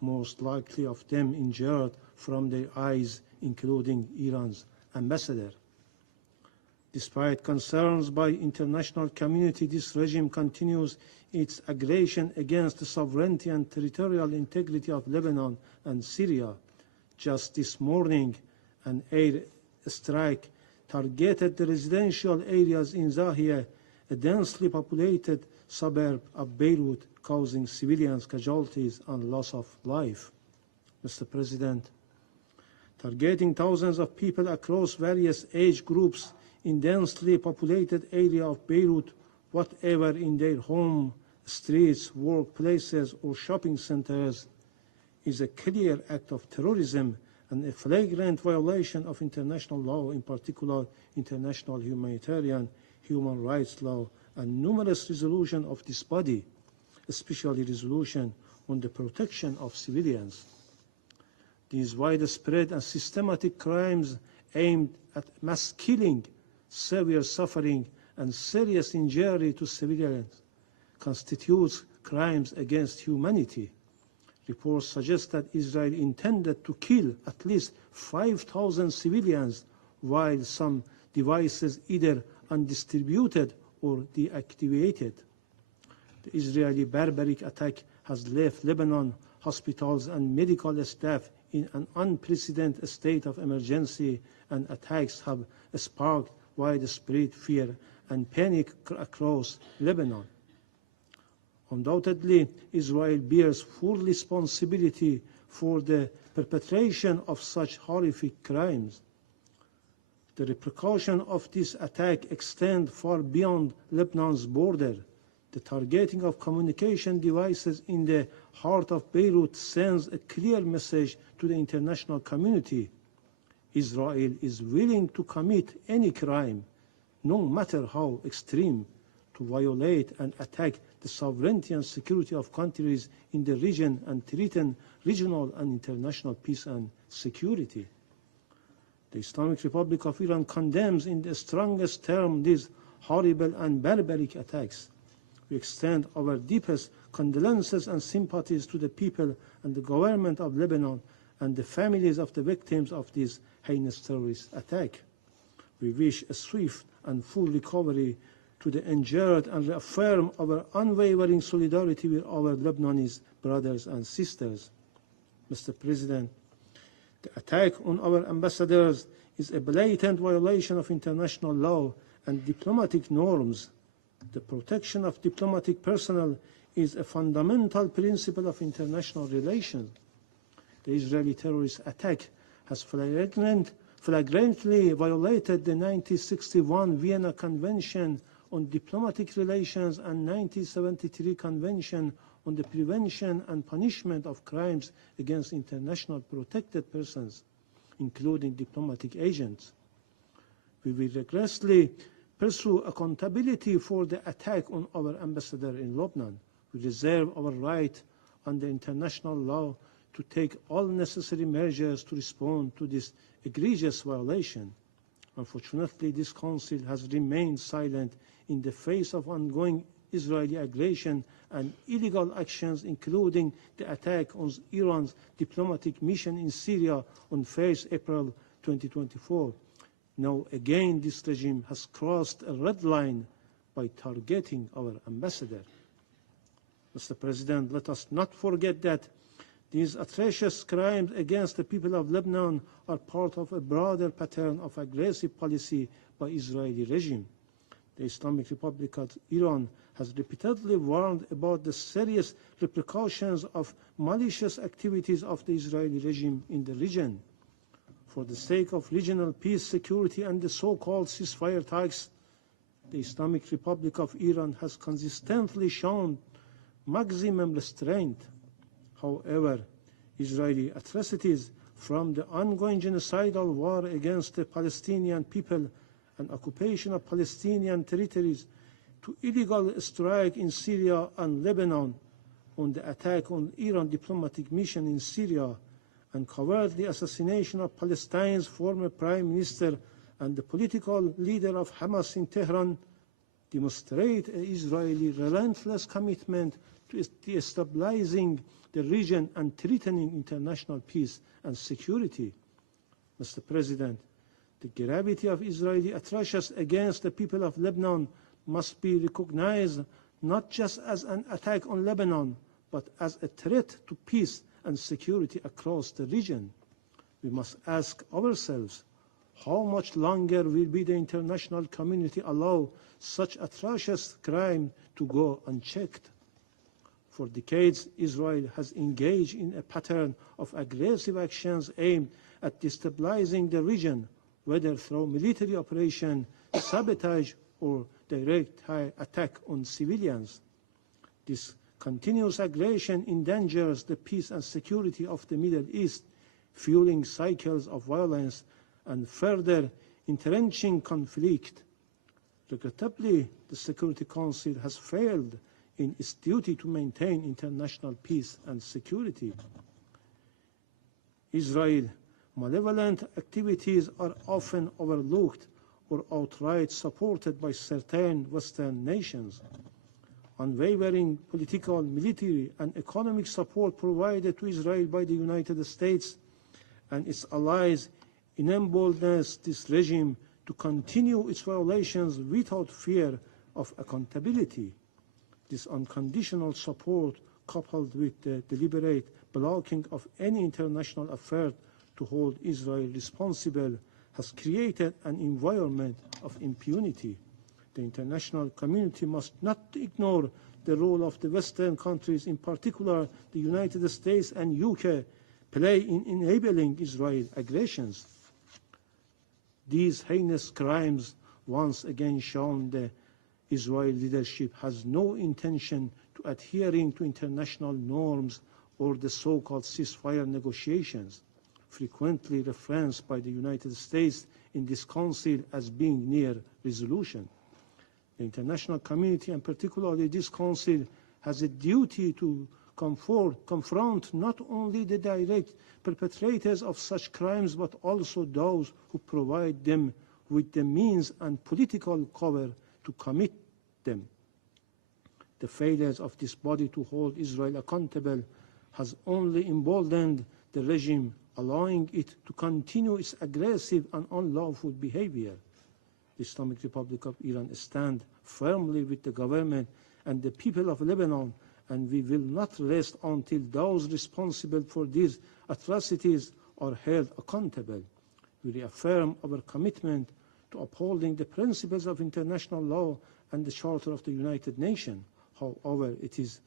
most likely of them injured from their eyes, including Iran's ambassador. Despite concerns by international community, this regime continues its aggression against the sovereignty and territorial integrity of Lebanon and Syria. Just this morning, an air strike targeted the residential areas in Zahia, a densely populated suburb of Beirut, causing civilians casualties and loss of life. Mr. President, targeting thousands of people across various age groups in densely populated area of Beirut, whatever in their home, streets, workplaces, or shopping centers, is a clear act of terrorism and a flagrant violation of international law, in particular international humanitarian human rights law and numerous resolutions of this body, especially resolution on the protection of civilians. These widespread and systematic crimes aimed at mass killing, severe suffering, and serious injury to civilians constitutes crimes against humanity. Reports suggest that Israel intended to kill at least 5,000 civilians, while some devices either undistributed or deactivated. The Israeli barbaric attack has left Lebanon hospitals and medical staff in an unprecedented state of emergency, and attacks have sparked widespread fear and panic across Lebanon. Undoubtedly, Israel bears full responsibility for the perpetration of such horrific crimes. The repercussions of this attack extend far beyond Lebanon's border. The targeting of communication devices in the heart of Beirut sends a clear message to the international community. Israel is willing to commit any crime, no matter how extreme, to violate and attack the sovereignty and security of countries in the region and threaten regional and international peace and security. The Islamic Republic of Iran condemns in the strongest terms these horrible and barbaric attacks. We extend our deepest condolences and sympathies to the people and the government of Lebanon and the families of the victims of this heinous terrorist attack. We wish a swift and full recovery to the injured and reaffirm our unwavering solidarity with our Lebanese brothers and sisters. Mr. President, the attack on our ambassadors is a blatant violation of international law and diplomatic norms. The protection of diplomatic personnel is a fundamental principle of international relations. The Israeli terrorist attack has flagrantly violated the 1961 Vienna Convention on Diplomatic Relations and 1973 Convention on the Prevention and Punishment of Crimes against International Protected Persons, including diplomatic agents. We will rigorously pursue accountability for the attack on our ambassador in Lebanon. We reserve our right under international law to take all necessary measures to respond to this egregious violation. Unfortunately, this Council has remained silent in the face of ongoing Israeli aggression and illegal actions, including the attack on Iran's diplomatic mission in Syria on 1st April 2024. Now again, this regime has crossed a red line by targeting our ambassador. Mr. President, let us not forget that these atrocious crimes against the people of Lebanon are part of a broader pattern of aggressive policy by Israeli regime. The Islamic Republic of Iran has repeatedly warned about the serious repercussions of malicious activities of the Israeli regime in the region. For the sake of regional peace, security, and the so-called ceasefire talks, the Islamic Republic of Iran has consistently shown maximum restraint. However, Israeli atrocities, from the ongoing genocidal war against the Palestinian people and occupation of Palestinian territories, to illegal strike in Syria and Lebanon, on the attack on Iran diplomatic mission in Syria, and cowardly assassination of Palestine's former prime minister and the political leader of Hamas in Tehran, demonstrate an Israeli relentless commitment to destabilizing the region and threatening international peace and security. Mr. President, the gravity of Israeli atrocities against the people of Lebanon must be recognized not just as an attack on Lebanon, but as a threat to peace and security across the region. We must ask ourselves, how much longer will the international community allow such atrocious crime to go unchecked? For decades, Israel has engaged in a pattern of aggressive actions aimed at destabilizing the region, whether through military operation, sabotage, or direct attack on civilians. This continuous aggression endangers the peace and security of the Middle East, fueling cycles of violence and further entrenching conflict. Regrettably, the Security Council has failed in its duty to maintain international peace and security. Israel's malevolent activities are often overlooked or outright supported by certain Western nations. Unwavering political, military, and economic support provided to Israel by the United States and its allies emboldens this regime to continue its violations without fear of accountability. This unconditional support, coupled with the deliberate blocking of any international effort to hold Israel responsible, has created an environment of impunity. The international community must not ignore the role of the Western countries, in particular the United States and UK, play in enabling Israel's aggressions. These heinous crimes once again shown the Israeli leadership has no intention to adhering to international norms or the so-called ceasefire negotiations, frequently referenced by the United States in this Council as being near resolution. The international community, and particularly this Council, has a duty to confront not only the direct perpetrators of such crimes, but also those who provide them with the means and political cover to commit them. The failures of this body to hold Israel accountable has only emboldened the regime, allowing it to continue its aggressive and unlawful behavior. The Islamic Republic of Iran stands firmly with the government and the people of Lebanon, and we will not rest until those responsible for these atrocities are held accountable. We reaffirm our commitment to upholding the principles of international law and the Charter of the United Nations. However, it is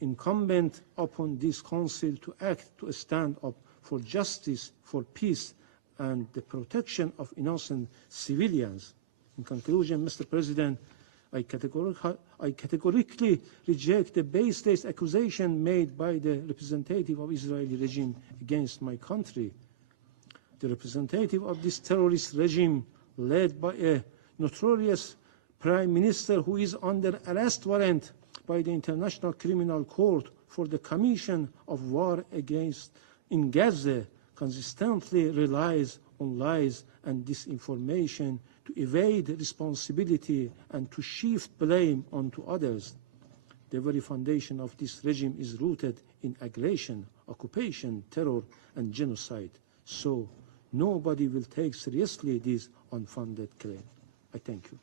incumbent upon this Council to act to stand up for justice, for peace, and the protection of innocent civilians. In conclusion, Mr. President, I categorically reject the baseless accusation made by the representative of Israeli regime against my country. The representative of this terrorist regime, led by a notorious prime minister who is under arrest warrant by the International Criminal Court for the commission of war in Gaza, consistently relies on lies and disinformation to evade responsibility and to shift blame onto others. The very foundation of this regime is rooted in aggression, occupation, terror, and genocide. So nobody will take seriously this unfounded claim. I thank you.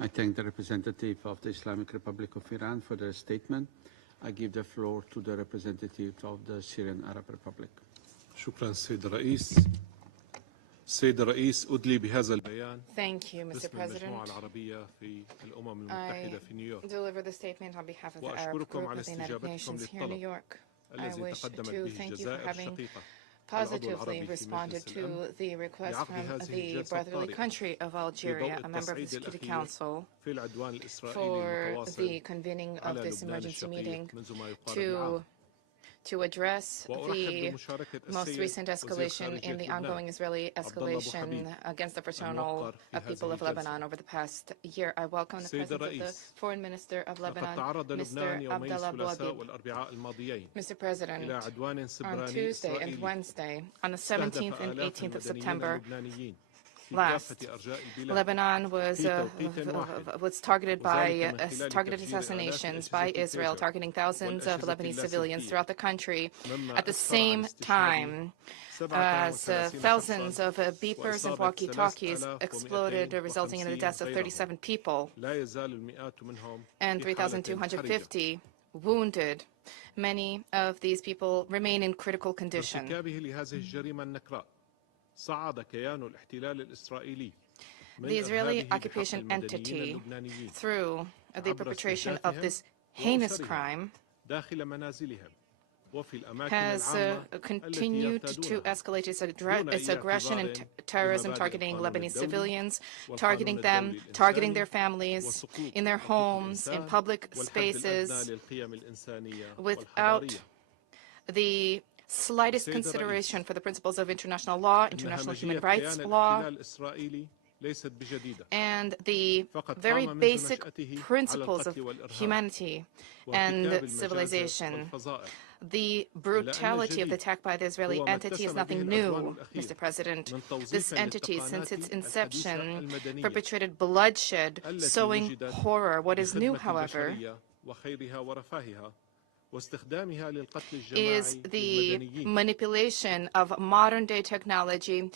I thank the representative of the Islamic Republic of Iran for their statement. I give the floor to the representative of the Syrian Arab Republic. شكرا سيد الرئيس. سيد الرئيس أدلي بهذا البيان. Thank you, Mr. باسم President. المجموعة العربية في الأمم المتحدة في نيويورك. I deliver the statement on behalf of the Arab Group of the United Nations here in New York. I wish to thank you for having positively responded to the request from the brotherly country of Algeria, a member of the Security Council, for the convening of this emergency meeting to address the most recent escalation in the ongoing Israeli escalation against the fraternal people of Lebanon over the past year. I welcome the presence of the Foreign Minister of Lebanon, Mr. Abdallah Bouhabib. Mr. President, on Tuesday and Wednesday, on the 17th and 18th of September, last, Lebanon was targeted by targeted assassinations by Israel, targeting thousands of Lebanese civilians throughout the country. At the same time, as thousands of beepers and walkie-talkies exploded, resulting in the deaths of 37 people and 3,250 wounded. Many of these people remain in critical condition. The Israeli occupation entity, through the perpetration of this heinous crime, has continued to escalate its aggression and terrorism, targeting Lebanese civilians, targeting them, targeting their families, in their homes, in public spaces, without the slightest consideration for the principles of international law, international human rights law, and the very basic principles of humanity and civilization. The brutality of the attack by the Israeli entity is nothing new, Mr. President. This entity, since its inception, perpetrated bloodshed, sowing horror. What is new, however, is the manipulation of modern-day technology,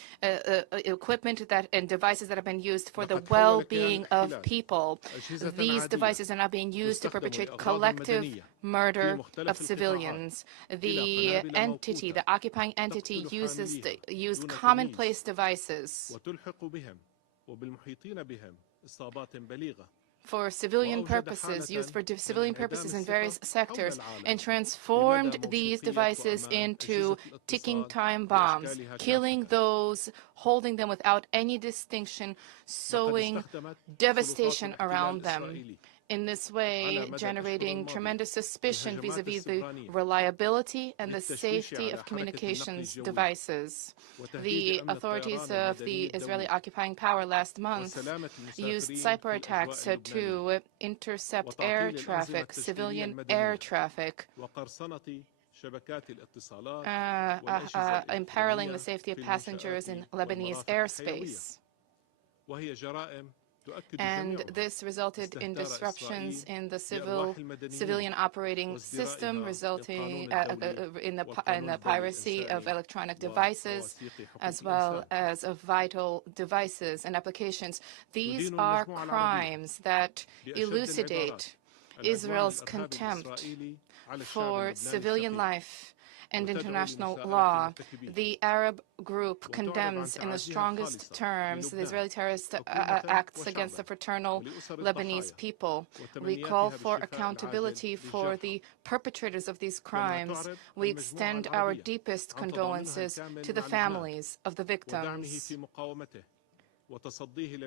equipment and devices that have been used for the well-being of people. These devices are now being used to perpetrate collective murder of civilians. The entity, the occupying entity, used commonplace devices for civilian purposes, used for civilian purposes in various sectors, and transformed these devices into ticking time bombs, killing those holding them without any distinction, sowing devastation around them. In this way, generating tremendous suspicion vis-à-vis the reliability and the safety of communications devices. The authorities of the Israeli occupying power last month used cyber attacks to intercept air traffic, civilian air traffic, imperiling the safety of passengers in Lebanese airspace. and this resulted in disruptions in the civilian operating system, resulting in the piracy of electronic devices, as well as of vital devices and applications. These are crimes that elucidate Israel's contempt for civilian life and international law. The Arab group condemns in the strongest terms the Israeli terrorist acts against the fraternal Lebanese people. We call for accountability for the perpetrators of these crimes. We extend our deepest condolences to the families of the victims.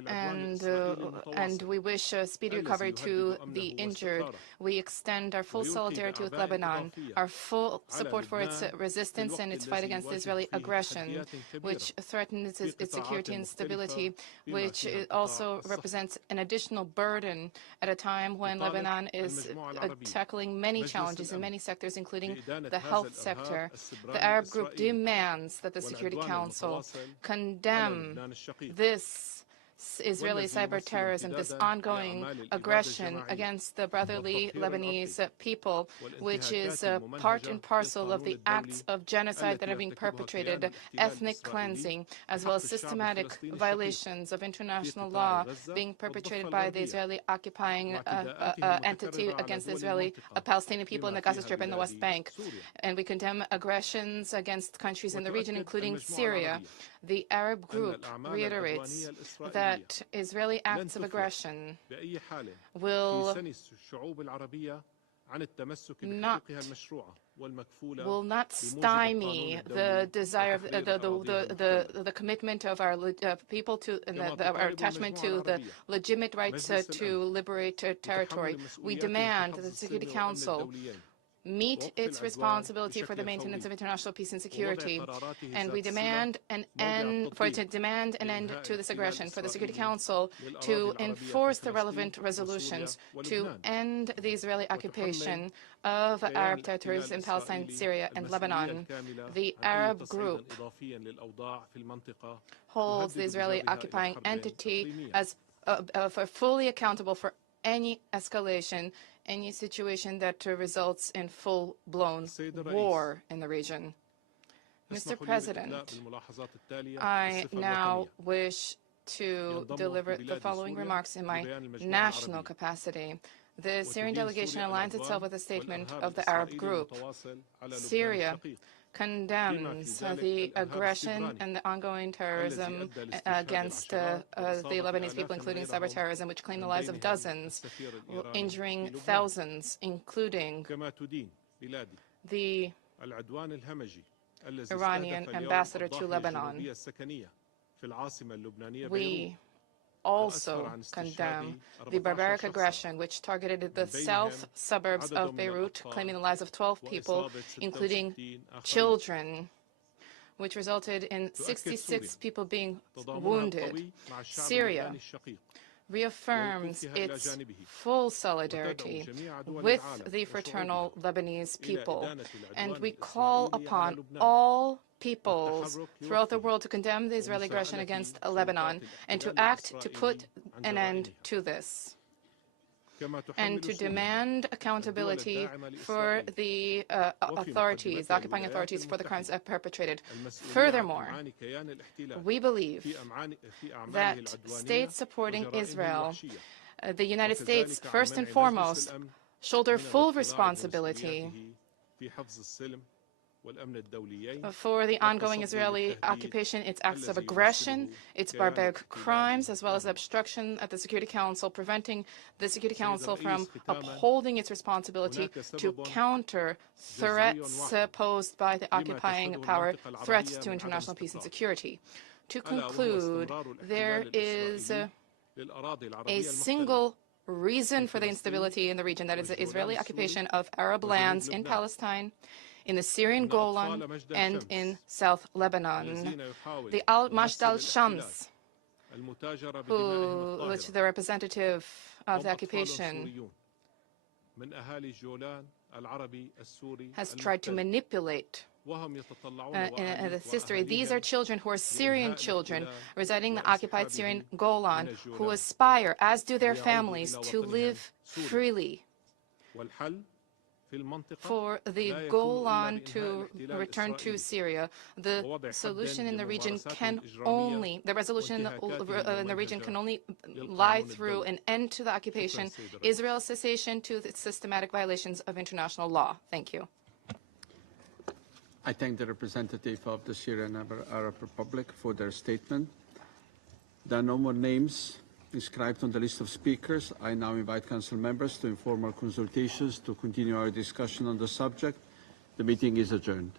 And we wish a speedy recovery to the injured. We extend our full solidarity with Lebanon, our full support for its resistance and its fight against Israeli aggression, which threatens its security and stability, which also represents an additional burden at a time when Lebanon is tackling many challenges in many sectors, including the health sector. The Arab group demands that the Security Council condemn this Israeli cyber terrorism, this ongoing aggression against the brotherly Lebanese people, which is part and parcel of the acts of genocide that are being perpetrated, ethnic cleansing, as well as systematic violations of international law being perpetrated by the Israeli occupying entity against the Israeli Palestinian people in the Gaza Strip and the West Bank. And we condemn aggressions against countries in the region, including Syria. The Arab group reiterates that Israeli acts of aggression will not stymie the desire of the commitment of our people to and our attachment to the legitimate rights to liberate territory. We demand that the Security Council meet its responsibility for the maintenance of international peace and security, and we demand an end to this aggression, for the Security Council to enforce the relevant resolutions to end the Israeli occupation of Arab territories in Palestine, Syria, and Lebanon. The Arab group holds the Israeli occupying entity as fully accountable for any escalation, any situation that results in full-blown war in the region. Mr. President, I now wish to deliver the following remarks in my national capacity. The Syrian delegation aligns itself with the statement of the Arab group. Syria condemns the aggression and the ongoing terrorism against the Lebanese people, including cyber terrorism, which claim the lives of dozens, injuring thousands, including the Iranian ambassador to Lebanon. We also condemn the barbaric aggression which targeted the south suburbs of Beirut, claiming the lives of 12 people, including children, which resulted in 66 people being wounded. Syria reaffirms its full solidarity with the fraternal Lebanese people, and we call upon all peoples throughout the world to condemn the Israeli aggression against Lebanon and to act to put an end to this, and to demand accountability for the authorities, the occupying authorities, for the crimes perpetrated. Furthermore, we believe that states supporting Israel, the United States first and foremost, shoulder full responsibility for the ongoing Israeli occupation, its acts of aggression, its barbaric crimes, as well as obstruction at the Security Council, preventing the Security Council from upholding its responsibility to counter threats posed by the occupying power, threats to international peace and security. To conclude, there is a single reason for the instability in the region, that is the Israeli occupation of Arab lands in Palestine, in the Syrian Golan, and in South Lebanon. The Al-Majd al-Shams, which is the representative of the occupation, has tried to manipulate the history. These are children who are Syrian children residing in the occupied Syrian Golan who aspire, as do their families, to live freely. For the Golan to return to Syria, the solution in the region can only, the resolution in the region can only lie through an end to the occupation, Israel's cessation to its systematic violations of international law. Thank you. I thank the representative of the Syrian Arab Republic for their statement. There are no more names inscribed on the list of speakers. I now invite Council members to informal consultations to continue our discussion on the subject. The meeting is adjourned.